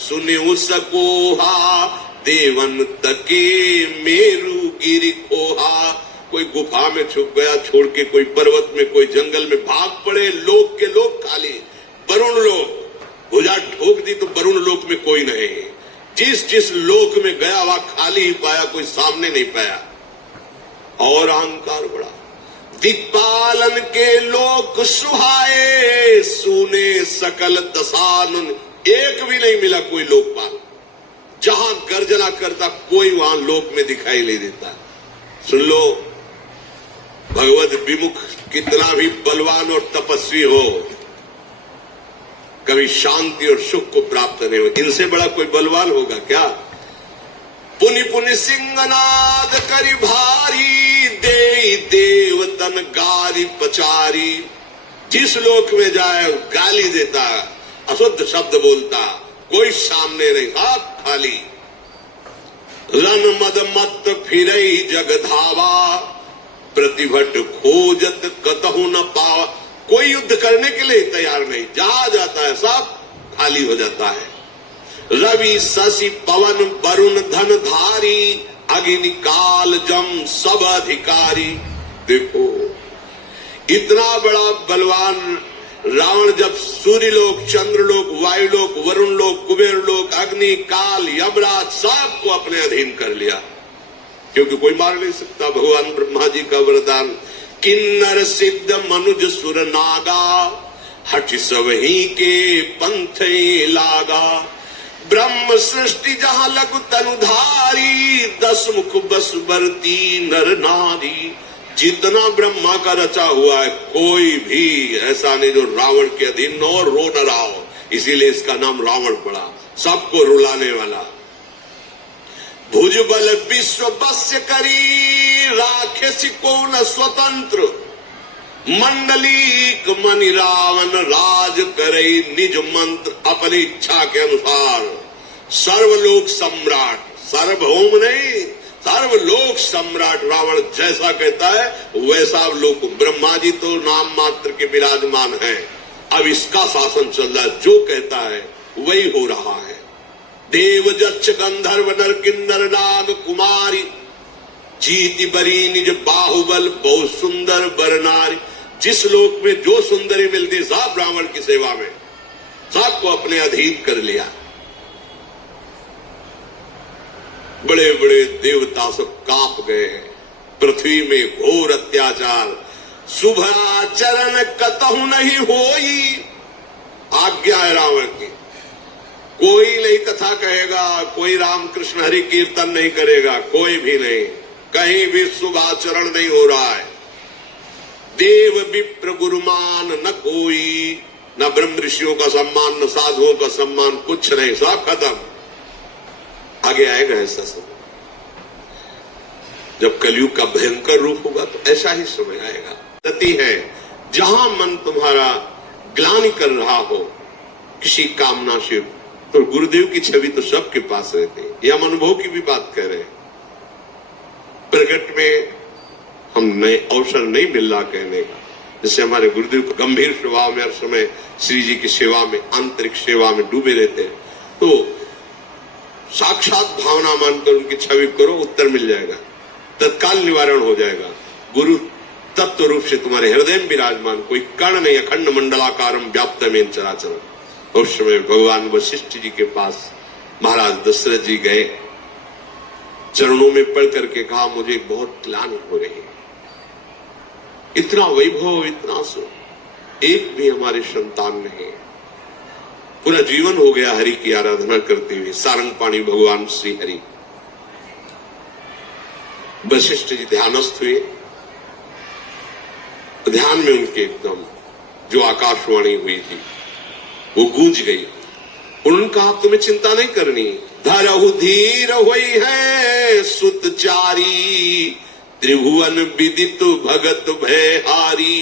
सुने सकोहा, देवन तके मेरु गिरि खोहा। कोई गुफा में छुप गया छोड़ के, कोई पर्वत में, कोई जंगल में भाग पड़े। लोक के लोग खाली, वरुण लोक भुजा ठोक दी तो वरुण लोक में कोई नहीं। जिस जिस लोक में गया वह खाली ही पाया, कोई सामने नहीं पाया। और अहंकार बढ़ा। दिक्पालन के लोक सुहाए, सुने सकल दशानन। एक भी नहीं मिला कोई लोकपाल। जहां गर्जना करता कोई वहां लोक में दिखाई नहीं देता। सुन लो, भगवत विमुख कितना भी बलवान और तपस्वी हो, कभी शांति और सुख को प्राप्त नहीं हो। इनसे बड़ा कोई बलवान होगा क्या? पुनि पुनि सिंहनाद करी भारी, दे देवतन गारी पचारी। जिस लोक में जाए गाली देता, अशुद्ध शब्द बोलता, कोई सामने नहीं, हाथ खाली। रण मद मत फिरई जग धावा, प्रतिभट खोजत कतहु न पावा। कोई युद्ध करने के लिए तैयार नहीं, जहां जाता है सब खाली हो जाता है। रवि शशि पवन वरुण धन धारी, अग्नि काल जम सब अधिकारी। देखो इतना बड़ा बलवान रावण जब सूर्यलोक, चंद्रलोक, वायुलोक, वरुण लोक, कुबेर लोक, अग्नि काल यमराज सबको अपने अधीन कर लिया, क्योंकि कोई मार नहीं सकता। भगवान ब्रह्मा जी का वरदान, किन्नर सिद्ध मनुज सुर नागा, हठ सबही के पंथ लागा। ब्रह्म सृष्टि जहां लघु तनुधारी, 10 मुख बस बरती नर नारी। जितना ब्रह्मा का रचा हुआ है, कोई भी ऐसा नहीं जो रावण के अधीन हो, रो न रहा हो। इसीलिए इसका नाम रावण पड़ा, सबको रुलाने वाला। भुजबल विश्व बस्य करी, राखे सिको न स्वतंत्र। मंडलीक मनि रावण राज करे, निज मंत्र अपनी इच्छा के अनुसार। सर्वलोक सम्राट, सार्वभौम नहीं, सर्वलोक सम्राट रावण जैसा कहता है वैसा लोक। ब्रह्मा जी तो नाम मात्र के विराजमान है, अब इसका शासन चल रहा है, जो कहता है वही हो रहा है। देव जच्छ गंधर्व नर किन्नर नाग कुमारी, जीति बरी निज बाहुबल बहुत सुंदर बर नारी। जिस लोक में जो सुंदरी मिलती सब ब्राह्मण की सेवा में, सबको अपने अधीन कर लिया। बड़े बड़े देवता सब कांप गए। पृथ्वी में घोर अत्याचार, शुभ आचरण कतहु नहीं होई। आज्ञा है रावण की, कोई नहीं कथा कहेगा, कोई रामकृष्ण हरि कीर्तन नहीं करेगा, कोई भी नहीं, कहीं भी शुभ आचरण नहीं हो रहा है। देव विप्र गुरुमान न कोई, न ब्रह्म ऋषियों का सम्मान, न साधुओं का सम्मान, कुछ नहीं, सब खत्म। आगे आएगा ऐसा समय, जब कलयुग का भयंकर रूप होगा तो ऐसा ही समय आएगा। गति है, जहां मन तुम्हारा ग्लानि कर रहा हो किसी कामना से, तो गुरुदेव की छवि तो सबके पास रहती है। यह हम अनुभव की भी बात कह रहे हैं। प्रगट में हम नए अवसर नहीं मिल रहा कहने का। जैसे हमारे गुरुदेव को गंभीर स्वभाव में हर समय श्री जी की सेवा में, आंतरिक सेवा में डूबे रहते हैं, तो साक्षात भावना मानकर उनकी छवि करो, उत्तर मिल जाएगा, तत्काल निवारण हो जाएगा। गुरु तत्व रूप से तुम्हारे हृदय में विराजमान, कोई कण नहीं, अखंड मंडलाकारम व्याप्तमेन चराचरम। उस समय भगवान वशिष्ठ जी के पास महाराज दशरथ जी गए, चरणों में पड़ करके कहा, मुझे बहुत ग्लानि हो रही है, इतना वैभव, इतना सुख, एक भी हमारे संतान नहीं। पूरा जीवन हो गया हरि की आराधना करते हुए, सारंगपाणी भगवान श्री हरि। वशिष्ठ जी ध्यानस्थ हुए, ध्यान में उनके एकदम जो आकाशवाणी हुई थी वो गूंज गई। उन्होंने कहा, तुम्हें चिंता नहीं करनी, धरहु धीर हुई है सुतचारी, त्रिभुवन विदित भगत भयहारी।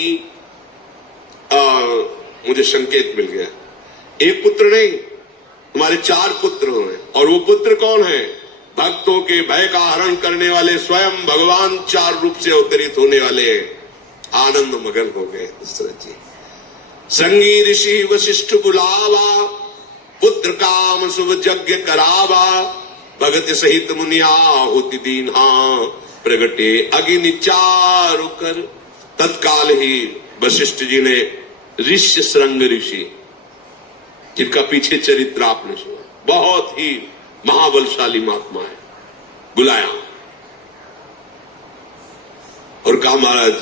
मुझे संकेत मिल गया, एक पुत्र नहीं, तुम्हारे 4 पुत्र हुए, और वो पुत्र कौन है? भक्तों के भय का हरण करने वाले स्वयं भगवान 4 रूप से अवतरित होने वाले हैं। आनंद मगन हो गए दशरथ जी। संगी ऋषि वशिष्ठ बुलावा, पुत्र काम शुभ यज्ञ करावा, भगत सहित मुनिया होती दीन्हा, प्रगटे अग्नि चारु कर। तत्काल ही वशिष्ठ जी ने ऋष्य श्रृंग ऋषि, जिनका पीछे चरित्र आपने सुना, बहुत ही महाबलशाली महात्मा है, बुलाया और कहा महाराज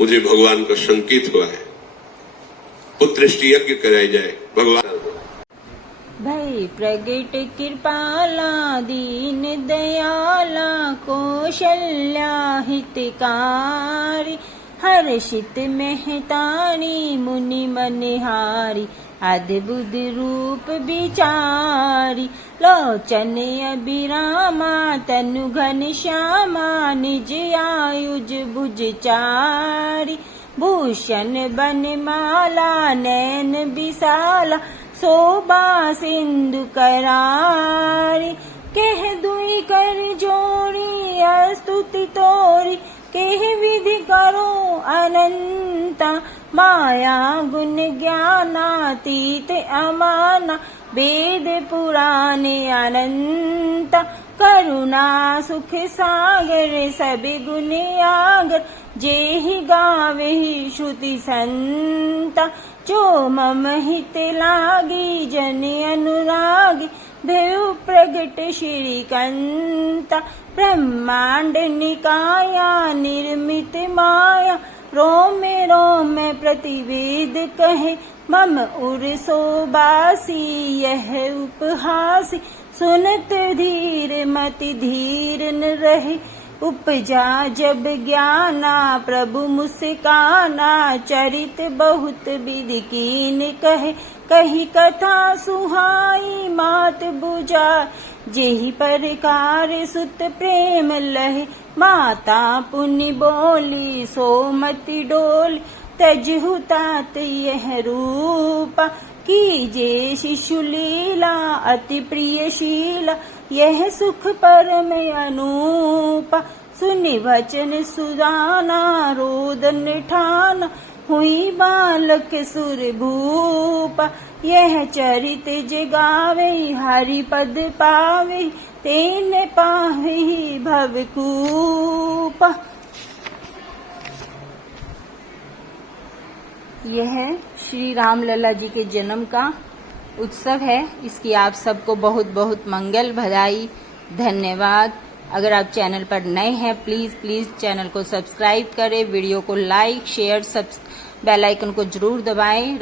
मुझे भगवान का संकेत हुआ है, पुत्रष्टि यज्ञ कराया जाए। भगवान भई प्रगट कृपाला दीन दयाला, कौशल्या हितकारी, हर्षित मेहतानी मुनि मनहारी, अद्भुत रूप विचारी, लोचन अभिरामा तनु घन श्यामा, निज आयुज भुज चारी, भूषण बनमाला नैन विशाला, शोभा सिंधु करारी, कह दुई कर जोड़ी स्तुति तोरी, कह विधि करो अनंता, माया गुण ज्ञानातीत अमाना, वेद पुराण अनंता, करुणा सुख सागर सब गुण आगर, जेहि गावे श्रुति संता, जो मम हित लागी जन अनुरागी, भयउ प्रगट श्री कंता, ब्रह्मांड निकाया निर्मित माया, रोमे रोमे प्रतिवेद कहे, मम उर सोबासी यह उपहासी, सुनत धीर मति धीर न रहे, उपजा जब ज्ञाना प्रभु मुस्काना, चरित बहुत विधि कीन कहे, कही कथा सुहाई मात बुझा, जेहि प्रकार सुत प्रेम लहे, माता पुनि बोली सोमति डोली, तजहु तात यह रूपा, कीजे शिशु लीला अति प्रियशीला, यह सुख परम अनूपा, सुनि वचन सुजाना रोदन ठाना, हुई बालक सुर भूपा, यह चरित जगावे हरि पद पावे, तेन पावे भवकूपा। यह श्री राम लला जी के जन्म का उत्सव है। इसकी आप सबको बहुत बहुत मंगल बधाई, धन्यवाद। अगर आप चैनल पर नए हैं प्लीज चैनल को सब्सक्राइब करें, वीडियो को लाइक शेयर बेल आइकन को जरूर दबाएं।